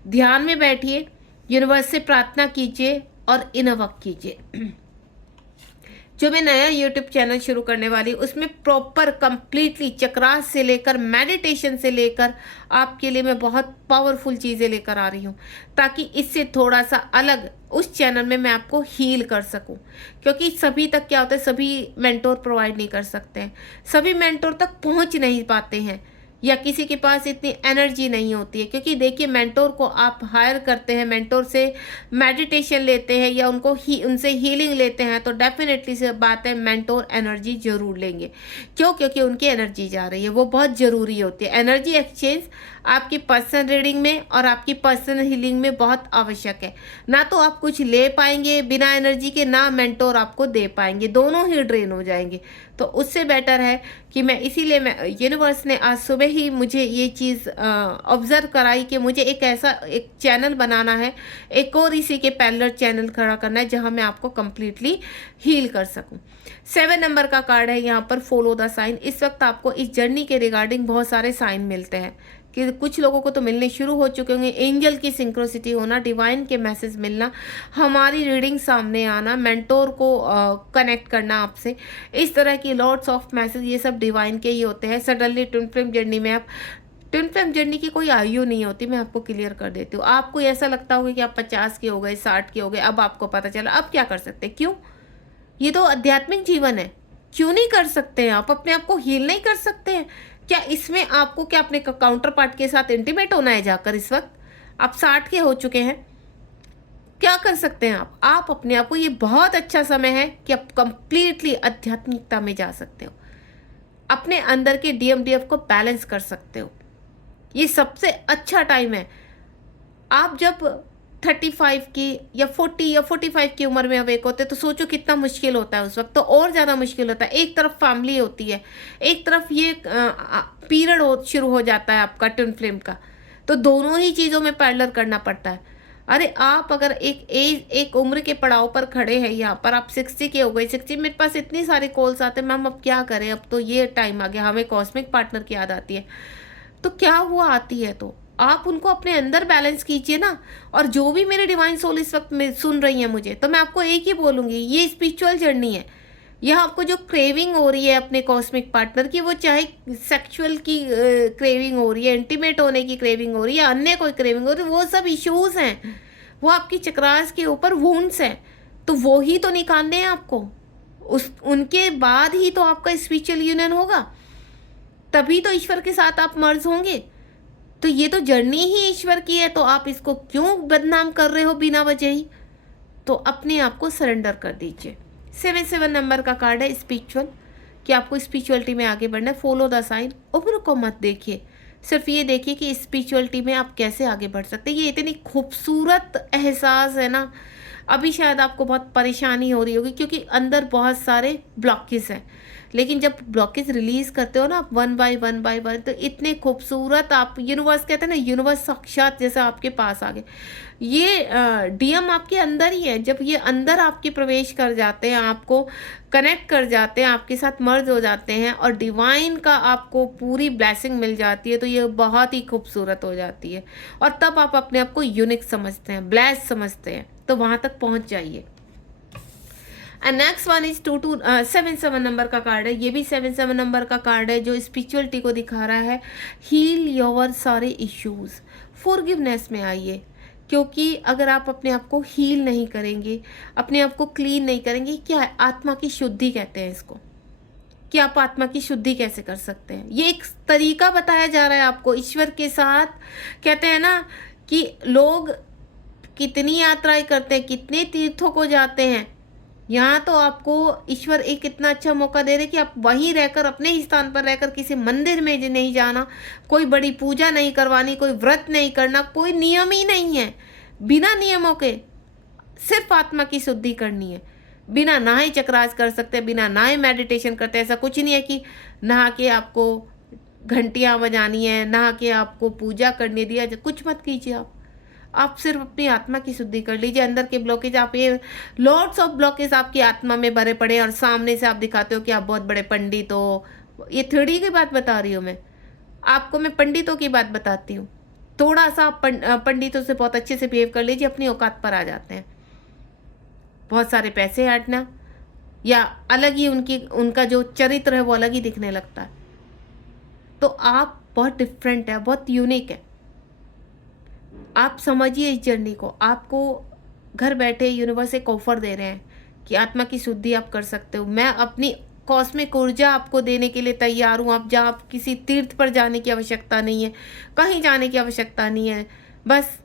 ध्यान में बैठिए, यूनिवर्स से प्रार्थना कीजिए और इनर वर्क कीजिए। जो मैं नया यूट्यूब चैनल शुरू करने वाली उसमें प्रॉपर कंप्लीटली चक्रास से लेकर मेडिटेशन से लेकर आपके लिए मैं बहुत पावरफुल चीज़ें लेकर आ रही हूँ, ताकि इससे थोड़ा सा अलग उस चैनल में मैं आपको हील कर सकूं। क्योंकि सभी तक क्या होता है, सभी मेंटोर प्रोवाइड नहीं कर सकते हैं, सभी मेंटोर तक पहुँच नहीं पाते हैं, या किसी के पास इतनी एनर्जी नहीं होती है। क्योंकि देखिए, मेंटोर को आप हायर करते हैं, मेंटोर से मेडिटेशन लेते हैं या उनसे हीलिंग लेते हैं, तो डेफिनेटली से बात है मेंटोर एनर्जी जरूर लेंगे। क्यों? क्योंकि उनकी एनर्जी जा रही है, वो बहुत ज़रूरी होती है। एनर्जी एक्सचेंज आपकी पर्सनल रीडिंग में और आपकी पर्सनल हीलिंग में बहुत आवश्यक है। ना तो आप कुछ ले पाएंगे बिना एनर्जी के, ना मेंटोर आपको दे पाएंगे, दोनों ही ड्रेन हो जाएंगे। तो उससे बेटर है कि मैं, इसीलिए मैं, यूनिवर्स ने आज सुबह ही मुझे ये चीज़ ऑब्जर्व कराई कि मुझे एक चैनल बनाना है, एक और इसी के पैरेलल चैनल खड़ा करना है जहां मैं आपको कंप्लीटली हील कर सकूं। 7 नंबर का कार्ड है यहाँ पर, फॉलो द साइन। इस वक्त आपको इस जर्नी के रिगार्डिंग बहुत सारे साइन मिलते हैं कि कुछ लोगों को तो मिलने शुरू हो चुके होंगे। एंजल की सिंक्रोसिटी होना, डिवाइन के मैसेज मिलना, हमारी रीडिंग सामने आना, मेंटोर को कनेक्ट करना आपसे, इस तरह की लॉट्स ऑफ मैसेज, ये सब डिवाइन के ही होते हैं। सडनली ट्विन फ्लेम जर्नी में आप, ट्विन फ्लेम जर्नी की कोई आयु नहीं होती, मैं आपको क्लियर कर देती हूँ। आपको ऐसा लगता होगा कि आप 50 के हो गए, 60 के हो गए, अब आपको पता चला, अब क्या कर सकते हैं? क्यों? ये तो आध्यात्मिक जीवन है, क्यों नहीं कर सकते हैं आप? अपने आप को हील नहीं कर सकते हैं क्या? इसमें आपको क्या अपने काउंटर पार्ट के साथ इंटीमेट होना है जाकर? इस वक्त आप 60 के हो चुके हैं, क्या कर सकते हैं आप अपने आप को, ये बहुत अच्छा समय है कि आप कंप्लीटली आध्यात्मिकता में जा सकते हो, अपने अंदर के DMDF को बैलेंस कर सकते हो। ये सबसे अच्छा टाइम है। आप जब 35 की या 40 या 45 की उम्र में अवेक होते हैं, तो सोचो कितना मुश्किल होता है उस वक्त, तो और ज़्यादा मुश्किल होता है। एक तरफ फैमिली होती है, एक तरफ ये पीरियड शुरू हो जाता है आपका ट्विन फ्लेम का, तो दोनों ही चीज़ों में पैरेलल करना पड़ता है। अरे आप अगर एक उम्र के पड़ाव पर खड़े हैं, यहाँ पर आप 60 के हो गए, 60, मेरे पास इतनी सारे कॉल्स आते हैं, मैम अब क्या करें, अब तो ये टाइम आ गया, हमें कॉस्मिक पार्टनर की याद आती है। तो क्या हुआ आती है, तो आप उनको अपने अंदर बैलेंस कीजिए ना। और जो भी मेरे डिवाइन सोल इस वक्त में सुन रही हैं मुझे, तो मैं आपको एक ही बोलूँगी, ये स्पिरिचुअल जर्नी है। यह आपको जो क्रेविंग हो रही है अपने कॉस्मिक पार्टनर की, वो चाहे सेक्सुअल की क्रेविंग हो रही है, इंटीमेट होने की क्रेविंग हो रही है, अन्य कोई क्रेविंग हो रही है, वो सब इश्यूज हैं, वो आपकी चक्रास के ऊपर वुंड्स हैं, तो वो ही तो निकालने हैं आपको। उनके बाद ही तो आपका स्पिरिचुअल यूनियन होगा, तभी तो ईश्वर के साथ आप मर्ज होंगे। तो ये तो जर्नी ही ईश्वर की है, तो आप इसको क्यों बदनाम कर रहे हो बिना वजह ही। तो अपने आप को सरेंडर कर दीजिए। 77 नंबर का कार्ड है स्पिरिचुअल, कि आपको स्पिरिचुअलिटी में आगे बढ़ना है। फॉलो द साइन, उम्र को मत देखिए, सिर्फ ये देखिए कि स्पिरिचुअलिटी में आप कैसे आगे बढ़ सकते हैं। ये इतनी खूबसूरत एहसास है ना। अभी शायद आपको बहुत परेशानी हो रही होगी क्योंकि अंदर बहुत सारे ब्लॉकेज हैं, लेकिन जब ब्लॉकेज रिलीज करते हो ना आप वन बाय वन, तो इतने खूबसूरत आप, यूनिवर्स कहते हैं ना, यूनिवर्स साक्षात जैसे आपके पास आ गए। ये डीएम आपके अंदर ही है। जब ये अंदर आपके प्रवेश कर जाते हैं, आपको कनेक्ट कर जाते हैं, आपके साथ मर्ज हो जाते हैं और डिवाइन का आपको पूरी ब्लेसिंग मिल जाती है, तो ये बहुत ही खूबसूरत हो जाती है। और तब आप अपने आप को यूनिक समझते हैं, ब्लेस समझते हैं, तो वहाँ तक पहुँच जाइए। And next one is 77 number का कार्ड है। ये भी 77 नंबर का कार्ड है जो स्पिरिचुअलिटी को दिखा रहा है। हील योर सारे इश्यूज, फॉरगिवनेस में आइए, क्योंकि अगर आप अपने आप को हील नहीं करेंगे, अपने आप को क्लीन नहीं करेंगे, क्या है, आत्मा की शुद्धि कहते हैं इसको, कि आप आत्मा की शुद्धि कैसे कर सकते हैं। ये एक तरीका बताया जा रहा है आपको ईश्वर के साथ। कहते हैं ना कि लोग कितनी यात्राएं करते हैं, कितने तीर्थों को जाते हैं, यहाँ तो आपको ईश्वर एक इतना अच्छा मौका दे रहे कि आप वहीं रहकर, अपने ही स्थान पर रहकर, किसी मंदिर में नहीं जाना, कोई बड़ी पूजा नहीं करवानी, कोई व्रत नहीं करना, कोई नियम ही नहीं है। बिना नियमों के सिर्फ आत्मा की शुद्धि करनी है। बिना नहाए चक्रास कर सकते हैं, बिना नहाए मेडिटेशन करते हैं। ऐसा कुछ नहीं है कि नहा के आपको घंटियाँ बजानी है, नहा के आपको पूजा करनी दिया, कुछ मत कीजिए। आप सिर्फ अपनी आत्मा की शुद्धि कर लीजिए। अंदर के ब्लॉकेज, आप ये लॉट्स ऑफ ब्लॉकेज आपकी आत्मा में भरे पड़े और सामने से आप दिखाते हो कि आप बहुत बड़े पंडित हो। ये थ्योरी की बात बता रही हूँ मैं आपको, मैं पंडितों की बात बताती हूँ। थोड़ा सा आप पंडितों से बहुत अच्छे से बिहेव कर लीजिए, अपनी औकात पर आ जाते हैं। बहुत सारे पैसे हटना या अलग ही उनका जो चरित्र है वो अलग ही दिखने लगता है। तो आप बहुत डिफरेंट है, बहुत यूनिक है। आप समझिए इस जर्नी को। आपको घर बैठे यूनिवर्स एक ऑफर दे रहे हैं कि आत्मा की शुद्धि आप कर सकते हो। मैं अपनी कॉस्मिक ऊर्जा आपको देने के लिए तैयार हूँ। आप जहाँ, आप किसी तीर्थ पर जाने की आवश्यकता नहीं है, कहीं जाने की आवश्यकता नहीं है। बस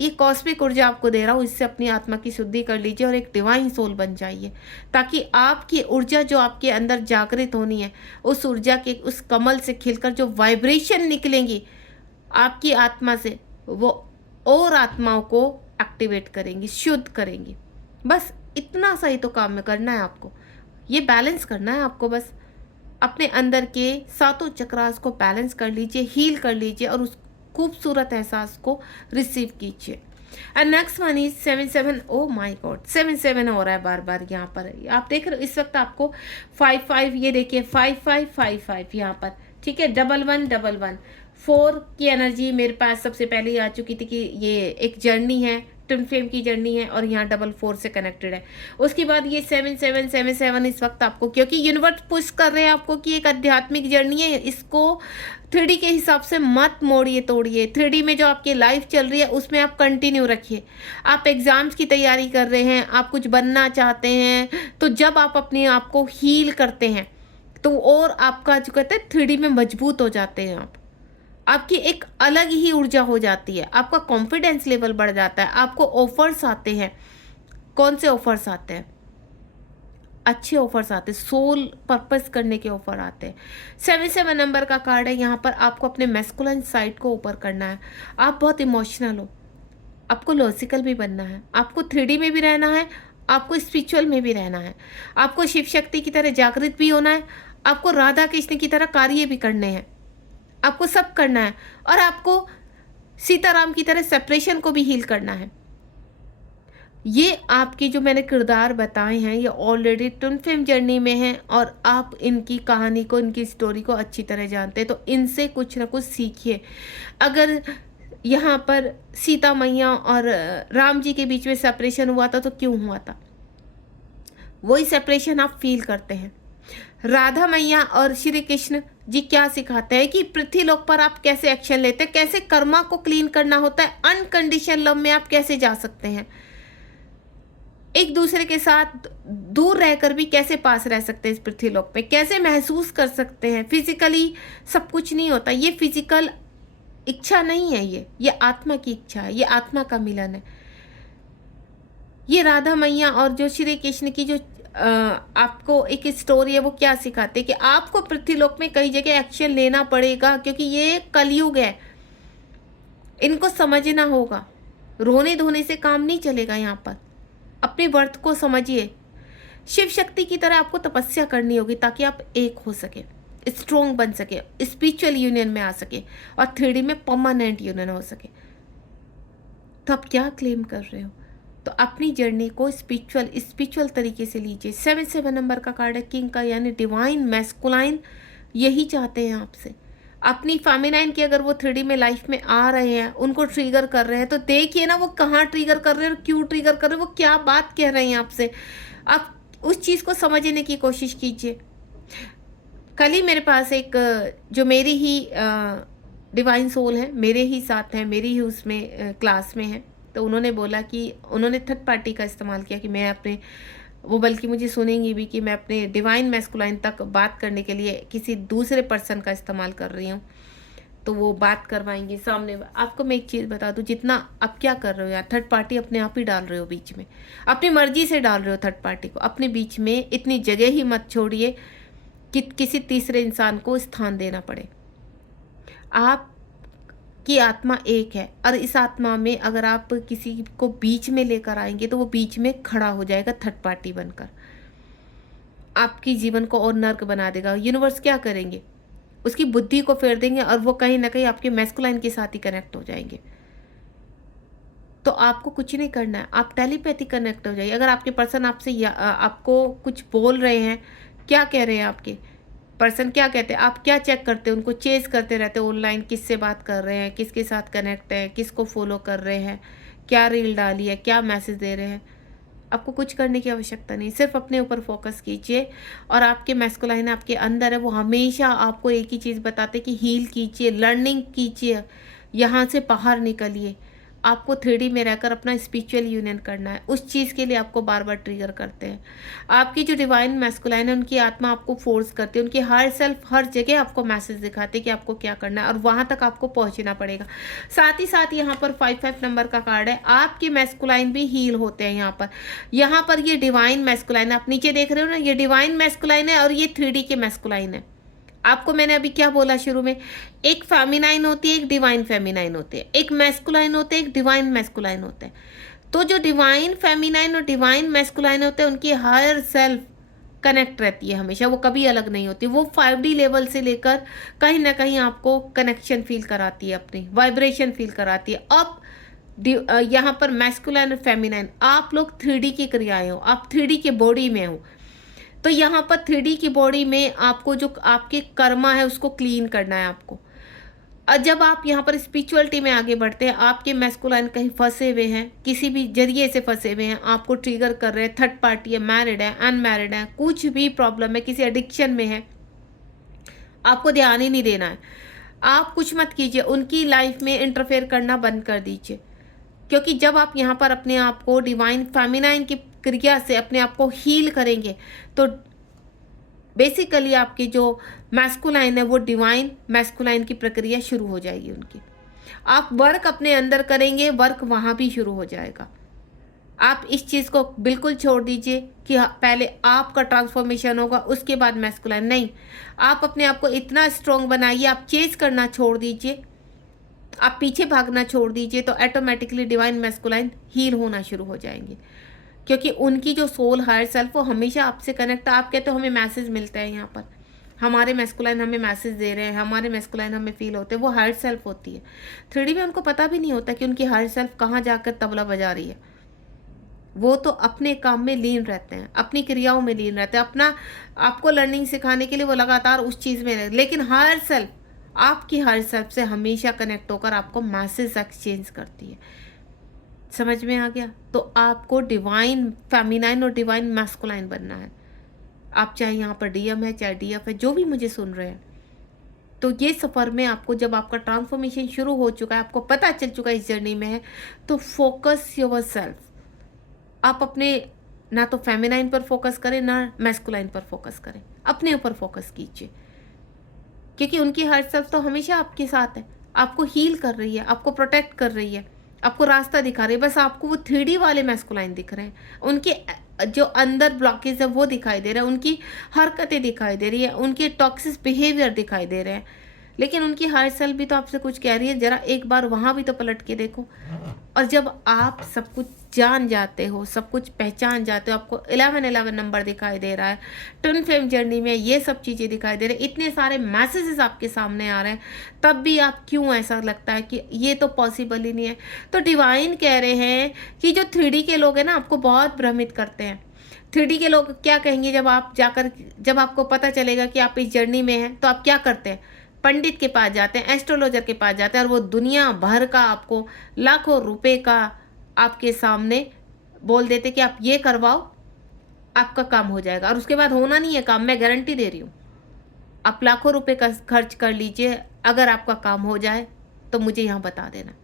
ये कॉस्मिक ऊर्जा आपको दे रहा हूँ, इससे अपनी आत्मा की शुद्धि कर लीजिए और एक डिवाइन सोल बन जाइए, ताकि आपकी ऊर्जा जो आपके अंदर जागृत होनी है, उस ऊर्जा के, उस कमल से खिलकर जो वाइब्रेशन निकलेंगी आपकी आत्मा से, वो और आत्माओं को एक्टिवेट करेंगी, शुद्ध करेंगी। बस इतना सा ही तो काम में करना है आपको। ये बैलेंस करना है आपको। बस अपने अंदर के सातों चक्रास को बैलेंस कर लीजिए, हील कर लीजिए और उस खूबसूरत एहसास को रिसीव कीजिए। And next one is 77। Oh my God, 77 हो रहा है बार बार यहाँ पर। आप देख रहे हो इस वक्त आपको 55, ये देखिए 5555 यहाँ पर, ठीक है। 1111 4 की एनर्जी मेरे पास सबसे पहले ही आ चुकी थी कि ये एक जर्नी है, ट्विन फ्लेम की जर्नी है और यहाँ 44 से कनेक्टेड है। उसके बाद ये 7777 इस वक्त आपको, क्योंकि यूनिवर्स पुश कर रहे हैं आपको कि एक आध्यात्मिक जर्नी है, इसको 3D के हिसाब से मत मोड़िए तोड़िए। 3D में जो आपकी लाइफ चल रही है उसमें आप कंटिन्यू रखिए। आप एग्जाम्स की तैयारी कर रहे हैं, आप कुछ बनना चाहते हैं, तो जब आप अपने आप को हील करते हैं तो और आपका जो कहते हैं 3D में मजबूत हो जाते हैं आप। आपकी एक अलग ही ऊर्जा हो जाती है, आपका कॉन्फिडेंस लेवल बढ़ जाता है, आपको ऑफर्स आते हैं। कौन से ऑफर्स आते हैं? अच्छे ऑफर्स आते हैं, सोल पर्पस करने के ऑफर आते हैं। 77 नंबर का कार्ड है। यहाँ पर आपको अपने मैस्कुलिन साइड को ऊपर करना है। आप बहुत इमोशनल हो, आपको लॉजिकल भी बनना है, आपको 3D में भी रहना है, आपको स्पिरिचुअल में भी रहना है, आपको शिव शक्ति की तरह जागृत भी होना है, आपको राधा कृष्ण की तरह कार्य भी करने हैं, आपको सब करना है, और आपको सीताराम की तरह सेपरेशन को भी हील करना है। ये आपकी जो मैंने किरदार बताए हैं ये ऑलरेडी ट्विन फ्लेम जर्नी में हैं, और आप इनकी कहानी को, इनकी स्टोरी को अच्छी तरह जानते हैं, तो इनसे कुछ ना कुछ सीखिए। अगर यहाँ पर सीता मैया और राम जी के बीच में सेपरेशन हुआ था तो क्यों हुआ था, वही सेपरेशन आप फील करते हैं। राधा मैया और श्री कृष्ण जी क्या सिखाते हैं कि पृथ्वी लोक पर आप कैसे एक्शन लेते हैं, कैसे कर्मा को क्लीन करना होता है, अनकंडीशनल लव में आप कैसे जा सकते हैं, एक दूसरे के साथ दूर रहकर भी कैसे पास रह सकते हैं, इस पृथ्वी लोक पे कैसे महसूस कर सकते हैं। फिजिकली सब कुछ नहीं होता, ये फिजिकल इच्छा नहीं है, ये आत्मा की इच्छा है, ये आत्मा का मिलन है। ये राधा मैया और जो श्री कृष्ण की जो आपको एक स्टोरी है वो क्या सिखाते हैं कि आपको पृथ्वी लोक में कई जगह एक्शन लेना पड़ेगा, क्योंकि ये कलयुग है, इनको समझना होगा। रोने धोने से काम नहीं चलेगा। यहाँ पर अपने वर्थ को समझिए। शिव शक्ति की तरह आपको तपस्या करनी होगी ताकि आप एक हो सके, स्ट्रोंग बन सके, स्पिरिचुअल यूनियन में आ सके, और 3D में परमानेंट यूनियन हो सके। तो आप क्या क्लेम कर रहे हो? तो अपनी जर्नी को स्पिरिचुअल तरीके से लीजिए। 7 नंबर का कार्ड है किंग का, यानी डिवाइन मैस्कुलाइन यही चाहते हैं आपसे। अपनी फेमिनाइन की अगर वो 3D में लाइफ में आ रहे हैं, उनको ट्रिगर कर रहे हैं, तो देखिए ना वो कहाँ ट्रिगर कर रहे हैं और क्यों ट्रिगर कर रहे हैं, वो क्या बात कह रहे हैं आपसे। आप उस चीज़ को समझने की कोशिश कीजिए। कल ही मेरे पास एक जो मेरी ही डिवाइन सोल है, मेरे ही साथ हैं, मेरी ही उसमें क्लास में है, तो उन्होंने बोला कि उन्होंने थर्ड पार्टी का इस्तेमाल किया कि मैं अपने, वो बल्कि मुझे सुनेंगी भी कि मैं अपने डिवाइन मैस्कुलाइन तक बात करने के लिए किसी दूसरे पर्सन का इस्तेमाल कर रही हूँ, तो वो बात करवाएंगी सामने। आपको मैं एक चीज़ बता दूँ, जितना आप क्या कर रहे हो यार, थर्ड पार्टी अपने आप ही डाल रहे हो बीच में, अपनी मर्जी से डाल रहे हो थर्ड पार्टी को अपने बीच में। इतनी जगह ही मत छोड़िए कि किसी तीसरे इंसान को स्थान देना पड़े। आप की आत्मा एक है, और इस आत्मा में अगर आप किसी को बीच में लेकर आएंगे तो वो बीच में खड़ा हो जाएगा थर्ड पार्टी बनकर, आपकी जीवन को और नर्क बना देगा। यूनिवर्स क्या करेंगे, उसकी बुद्धि को फेर देंगे, और वो कहीं ना कहीं आपके मैस्कुलाइन के साथ ही कनेक्ट हो जाएंगे। तो आपको कुछ नहीं करना है, आप टेलीपैथी कनेक्ट हो जाइए। अगर आपके पर्सन आपसे आपको कुछ बोल रहे हैं, क्या कह रहे हैं आपके पर्सन, क्या कहते हैं, आप क्या चेक करते हैं, उनको चेज करते रहते हैं ऑनलाइन, किससे बात कर रहे हैं, किसके साथ कनेक्ट है, किसको फॉलो कर रहे हैं, क्या रील डाली है, क्या मैसेज दे रहे हैं। आपको कुछ करने की आवश्यकता नहीं, सिर्फ अपने ऊपर फोकस कीजिए। और आपके मैस्कुलाइन आपके अंदर है, वो हमेशा आपको एक ही चीज़ बताते कि हील कीजिए, लर्निंग कीजिए, यहाँ से बाहर निकलिए। आपको 3D में रहकर अपना स्पिरिचुअल यूनियन करना है, उस चीज़ के लिए आपको बार बार ट्रिगर करते हैं। आपकी जो डिवाइन मैस्कुलाइन है, उनकी आत्मा आपको फोर्स करती है, उनकी हर सेल्फ हर जगह आपको मैसेज दिखाते हैं कि आपको क्या करना है, और वहाँ तक आपको पहुँचना पड़ेगा। साथ ही साथ यहाँ पर 5 नंबर का कार्ड है, आपके मैस्कुलाइन भी हील होते हैं यहाँ पर ये डिवाइन मैस्कुलाइन आप नीचे देख रहे हो ना, ये डिवाइन मैस्कुलाइन है, और ये 3D के मैस्कुलाइन है। आपको मैंने अभी क्या बोला शुरू में, एक फेमिनाइन होती है, एक डिवाइन फेमिनाइन होती है, एक मैस्कुलाइन होते हैं, एक डिवाइन मैस्कुलाइन होते हैं। तो जो डिवाइन फेमिनाइन और डिवाइन मैस्कुलाइन होते हैं, उनकी हायर सेल्फ कनेक्ट रहती है हमेशा, वो कभी अलग नहीं होती। वो 5D लेवल से लेकर कहीं ना कहीं आपको कनेक्शन फील कराती है, अपनी वाइब्रेशन फील कराती है। अब यहाँ पर मैस्कुलाइन और फेमिनाइन, आप लोग 3D की क्रियाएं हो, आप 3D के बॉडी में हो, तो यहाँ पर 3D की बॉडी में आपको जो आपके कर्मा है उसको क्लीन करना है आपको। और जब आप यहाँ पर स्पिरिचुअलिटी में आगे बढ़ते हैं, आपके मैस्कुलाइन कहीं फंसे हुए हैं, किसी भी जरिए से फंसे हुए हैं, आपको ट्रिगर कर रहे हैं, थर्ड पार्टी है, मैरिड है, अनमैरिड है, कुछ भी प्रॉब्लम है, किसी एडिक्शन में है, आपको ध्यान ही नहीं देना है। आप कुछ मत कीजिए, उनकी लाइफ में इंटरफेयर करना बंद कर दीजिए। क्योंकि जब आप यहाँ पर अपने आप को डिवाइन फेमिनाइन की क्रिया से अपने आप को हील करेंगे, तो बेसिकली आपकी जो मैस्कुलाइन है वो डिवाइन मैस्कुलाइन की प्रक्रिया शुरू हो जाएगी उनकी। आप वर्क अपने अंदर करेंगे, वर्क वहाँ भी शुरू हो जाएगा। आप इस चीज़ को बिल्कुल छोड़ दीजिए कि पहले आपका ट्रांसफॉर्मेशन होगा उसके बाद मैस्कुलाइन, नहीं। आप अपने आप को इतना स्ट्रॉन्ग बनाइए, आप चेज करना छोड़ दीजिए, आप पीछे भागना छोड़ दीजिए तो ऑटोमेटिकली डिवाइन मैस्कुलाइन हील होना शुरू हो जाएंगे, क्योंकि उनकी जो सोल हायर सेल्फ वो हमेशा आपसे कनेक्ट है। आप कहते हो हमें मैसेज मिलते हैं यहाँ पर, हमारे मैस्कुलाइन हमें मैसेज दे रहे हैं, हमारे मैस्कुलाइन हमें फील होते हैं, वो हायर सेल्फ होती है। 3D में उनको पता भी नहीं होता कि उनकी हायर सेल्फ कहाँ जाकर तबला बजा रही है। वो तो अपने काम में लीन रहते हैं, अपनी क्रियाओं में लीन रहते हैं, अपना आपको लर्निंग सिखाने के लिए वो लगातार उस चीज़ में रहते। लेकिन हायर सेल्फ आपकी हायर सेल्फ से हमेशा कनेक्ट होकर आपको मैसेज एक्सचेंज करती है। समझ में आ गया? तो आपको डिवाइन फेमिनाइन और डिवाइन मैस्कुलाइन बनना है। आप चाहे यहाँ पर डीएम है चाहे डीएफ है, जो भी मुझे सुन रहे हैं, तो ये सफ़र में आपको जब आपका ट्रांसफॉर्मेशन शुरू हो चुका है, आपको पता चल चुका है इस जर्नी में है, तो फोकस योर सेल्फ। आप अपने ना तो फेमिनाइन पर फोकस करें ना मैस्कुलाइन पर फोकस करें, अपने ऊपर फोकस कीजिए, क्योंकि उनकी हर सेल्फ तो हमेशा आपके साथ है, आपको हील कर रही है, आपको प्रोटेक्ट कर रही है, आपको रास्ता दिखा रही है। बस आपको वो 3D वाले मैस्कुलाइन दिख रहे हैं, उनके जो अंदर ब्लॉकेज है वो दिखाई दे रहा है, उनकी हरकतें दिखाई दे रही है, उनके टॉक्सिक बिहेवियर दिखाई दे रहे हैं। लेकिन उनकी हायर सेल्फ भी तो आपसे कुछ कह रही है, जरा एक बार वहाँ भी तो पलट के देखो। और जब आप सब कुछ जान जाते हो, सब कुछ पहचान जाते हो, आपको 1111 नंबर दिखाई दे रहा है, ट्विन फ्लेम जर्नी में ये सब चीज़ें दिखाई दे रही है, इतने सारे मैसेजेस आपके सामने आ रहे हैं, तब भी आप क्यों ऐसा लगता है कि ये तो पॉसिबल ही नहीं है? तो डिवाइन कह रहे हैं कि जो 3D के लोग हैं ना, आपको बहुत भ्रमित करते हैं। 3D के लोग क्या कहेंगे जब आपको पता चलेगा कि आप इस जर्नी में हैं, तो आप क्या करते हैं? पंडित के पास जाते हैं, एस्ट्रोलॉजर के पास जाते हैं, और वो दुनिया भर का आपको लाखों रुपए का आपके सामने बोल देते कि आप ये करवाओ, आपका काम हो जाएगा। और उसके बाद होना नहीं है काम, मैं गारंटी दे रही हूँ। आप लाखों रुपए का खर्च कर लीजिए, अगर आपका काम हो जाए तो मुझे यहाँ बता देना।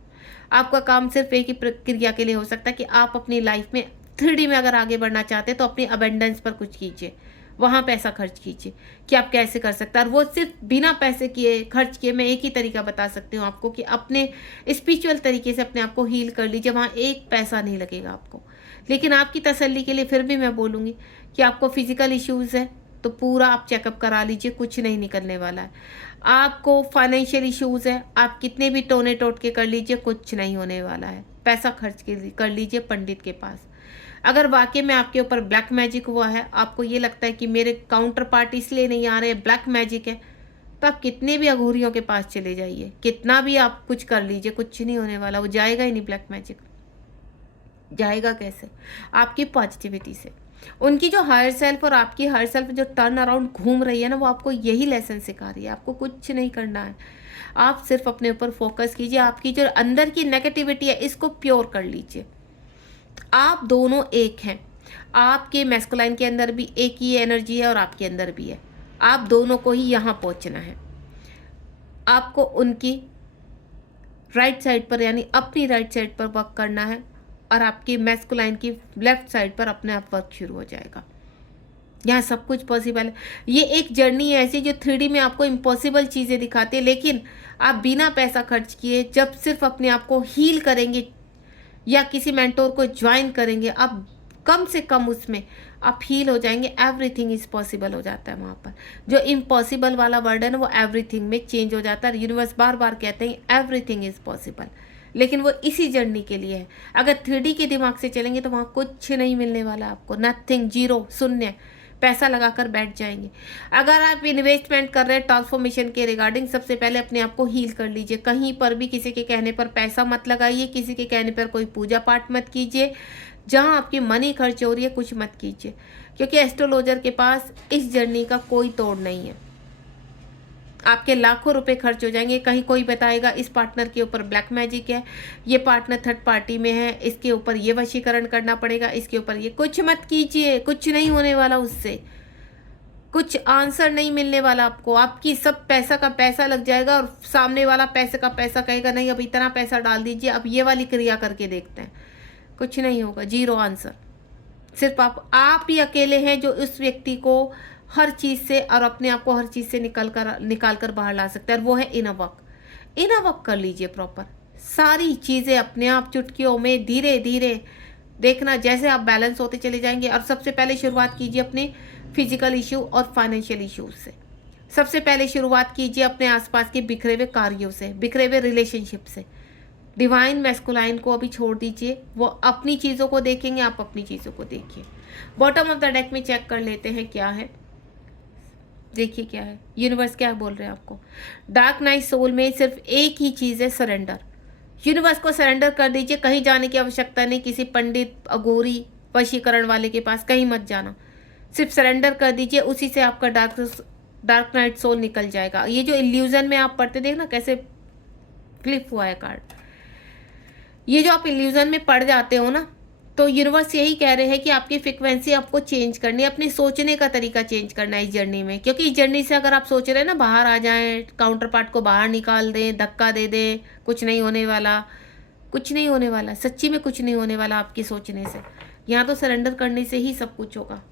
आपका काम सिर्फ एक ही प्रक्रिया के लिए हो सकता है कि आप अपनी लाइफ में 3D में अगर आगे बढ़ना चाहते हैं तो अपनी अबेंडेंस पर कुछ कीजिए, वहाँ पैसा खर्च कीजिए कि आप कैसे कर सकते हैं। और वो सिर्फ बिना पैसे किए खर्च किए मैं एक ही तरीका बता सकती हूँ आपको कि अपने स्पिरिचुअल तरीके से अपने आप को हील कर लीजिए, वहाँ एक पैसा नहीं लगेगा आपको। लेकिन आपकी तसल्ली के लिए फिर भी मैं बोलूँगी कि आपको फिजिकल इश्यूज़ है तो पूरा आप चेकअप करा लीजिए, कुछ नहीं निकलने वाला है। आपको फाइनेंशियल इश्यूज़ है, आप कितने भी टोने टोटके कर लीजिए, कुछ नहीं होने वाला है। पैसा खर्च कर लीजिए पंडित के पास। अगर वाकई में आपके ऊपर ब्लैक मैजिक हुआ है, आपको ये लगता है कि मेरे काउंटर पार्ट इसलिए नहीं आ रहे, ब्लैक मैजिक है, तो आप कितने भी अघोरियों के पास चले जाइए, कितना भी आप कुछ कर लीजिए, कुछ नहीं होने वाला। वो जाएगा ही नहीं, ब्लैक मैजिक जाएगा कैसे? आपकी पॉजिटिविटी से। उनकी जो हायर सेल्फ और आपकी हायर सेल्फ जो टर्न अराउंड घूम रही है ना, वो आपको यही लेसन सिखा रही है। आपको कुछ नहीं करना है, आप सिर्फ अपने ऊपर फोकस कीजिए। आपकी जो अंदर की नेगेटिविटी है इसको प्योर कर लीजिए। आप दोनों एक हैं, आपके मैस्कुलाइन के अंदर भी एक ही एनर्जी है और आपके अंदर भी है। आप दोनों को ही यहाँ पहुँचना है। आपको उनकी राइट साइड पर यानी अपनी राइट साइड पर वर्क करना है और आपकी मैस्कुलाइन की लेफ्ट साइड पर अपने आप वर्क शुरू हो जाएगा। यहाँ सब कुछ पॉसिबल है। ये एक जर्नी है ऐसी जो 3D में आपको इम्पॉसिबल चीज़ें दिखाती है, लेकिन आप बिना पैसा खर्च किए जब सिर्फ अपने आप को हील करेंगे या किसी मेंटोर को ज्वाइन करेंगे, आप कम से कम उसमें आप हील हो जाएंगे। एवरीथिंग इज़ पॉसिबल हो जाता है वहाँ पर। जो इम्पॉसिबल वाला वर्ड है ना, वो एवरीथिंग में चेंज हो जाता है। यूनिवर्स बार बार कहते हैं एवरीथिंग इज़ पॉसिबल, लेकिन वो इसी जर्नी के लिए है। अगर 3D के दिमाग से चलेंगे तो वहाँ कुछ नहीं मिलने वाला आपको, नथिंग, जीरो, शून्य। पैसा लगाकर बैठ जाएंगे। अगर आप इन्वेस्टमेंट कर रहे हैं ट्रांसफॉर्मेशन के रिगार्डिंग, सबसे पहले अपने आप को हील कर लीजिए। कहीं पर भी किसी के कहने पर पैसा मत लगाइए, किसी के कहने पर कोई पूजा पाठ मत कीजिए। जहां आपकी मनी खर्च हो रही है कुछ मत कीजिए, क्योंकि एस्ट्रोलॉजर के पास इस जर्नी का कोई तोड़ नहीं है। आपके लाखों रुपए खर्च हो जाएंगे। कहीं कोई बताएगा इस पार्टनर के ऊपर ब्लैक मैजिक है, ये पार्टनर थर्ड पार्टी में है, इसके ऊपर ये वशीकरण करना पड़ेगा, इसके ऊपर ये। कुछ मत कीजिए, कुछ नहीं होने वाला उससे, कुछ आंसर नहीं मिलने वाला आपको। आपकी सब पैसा का पैसा लग जाएगा और सामने वाला पैसे का पैसा कहेगा नहीं अब इतना पैसा डाल दीजिए, अब ये वाली क्रिया करके देखते हैं। कुछ नहीं होगा, जीरो आंसर। सिर्फ आप ही अकेले हैं जो उस व्यक्ति को हर चीज़ से और अपने आप को हर चीज़ से निकाल कर बाहर ला सकते हैं, और वो है इनर वर्क। इनर वर्क कर लीजिए प्रॉपर। सारी चीज़ें अपने आप चुटकियों में धीरे धीरे देखना, जैसे आप बैलेंस होते चले जाएंगे। और सबसे पहले शुरुआत कीजिए अपने फिजिकल इशू और फाइनेंशियल इश्यूज से। सबसे पहले शुरुआत कीजिए अपने आसपास के बिखरे हुए कार्यों से, बिखरे हुए रिलेशनशिप से। डिवाइन मैस्कुलाइन को अभी छोड़ दीजिए, वो अपनी चीज़ों को देखेंगे, आप अपनी चीज़ों को देखिए। बॉटम ऑफ द डेक में चेक कर लेते हैं क्या है, देखिए क्या है, यूनिवर्स क्या बोल रहे हैं आपको। डार्क नाइट सोल में सिर्फ एक ही चीज़ है, सरेंडर। यूनिवर्स को सरेंडर कर दीजिए, कहीं जाने की आवश्यकता नहीं, किसी पंडित, अघोरी, वशीकरण वाले के पास कहीं मत जाना, सिर्फ सरेंडर कर दीजिए, उसी से आपका डार्क नाइट सोल निकल जाएगा। ये जो इल्यूजन में आप पढ़ते देखना कैसे फ्लिप हुआ है कार्ड, ये जो आप इल्यूजन में पड़ जाते हो ना, तो यूनिवर्स यही कह रहे हैं कि आपकी फ्रिक्वेंसी आपको चेंज करनी है, अपने सोचने का तरीका चेंज करना है इस जर्नी में। क्योंकि इस जर्नी से अगर आप सोच रहे हैं ना बाहर आ जाएं, काउंटर पार्ट को बाहर निकाल दें, धक्का दे दें, कुछ नहीं होने वाला, कुछ नहीं होने वाला, सच्ची में कुछ नहीं होने वाला आपके सोचने से। यहाँ तो सरेंडर करने से ही सब कुछ होगा।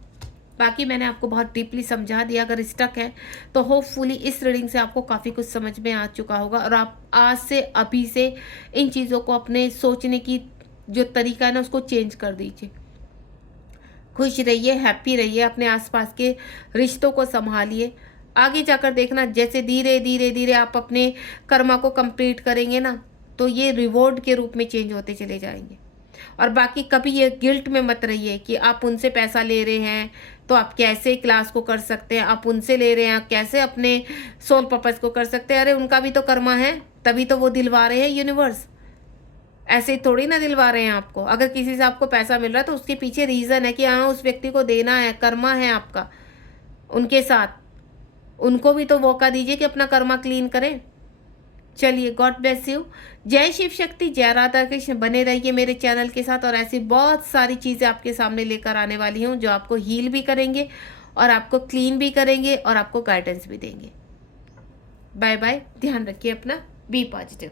बाकी मैंने आपको बहुत डीपली समझा दिया। अगर स्टक है तो होपफुली इस रीडिंग से आपको काफ़ी कुछ समझ में आ चुका होगा, और आप आज से अभी से इन चीज़ों को अपने सोचने की जो तरीका है ना उसको चेंज कर दीजिए। खुश रहिए, हैप्पी रहिए, अपने आसपास के रिश्तों को संभालिए। आगे जाकर देखना जैसे धीरे धीरे धीरे आप अपने कर्मा को कंप्लीट करेंगे ना, तो ये रिवॉर्ड के रूप में चेंज होते चले जाएंगे। और बाकी कभी ये गिल्ट में मत रहिए कि आप उनसे पैसा ले रहे हैं तो आप कैसे क्लास को कर सकते हैं, आप उनसे ले रहे हैं आप कैसे अपने सोल पर्पस को कर सकते हैं। अरे उनका भी तो कर्मा है, तभी तो वो दिलवा रहे हैं यूनिवर्स, ऐसे ही थोड़ी ना दिलवा रहे हैं आपको। अगर किसी से आपको पैसा मिल रहा है तो उसके पीछे रीज़न है कि हाँ उस व्यक्ति को देना है, कर्मा है आपका उनके साथ, उनको भी तो मौका दीजिए कि अपना कर्मा क्लीन करें। चलिए, गॉड ब्लेस यू। जय शिव शक्ति, जय राधा कृष्ण। बने रहिए मेरे चैनल के साथ, और ऐसी बहुत सारी चीज़ें आपके सामने लेकर आने वाली हूँ जो आपको हील भी करेंगे और आपको क्लीन भी करेंगे और आपको गाइडेंस भी देंगे। बाय बाय, ध्यान रखिए अपना, बी पॉजिटिव।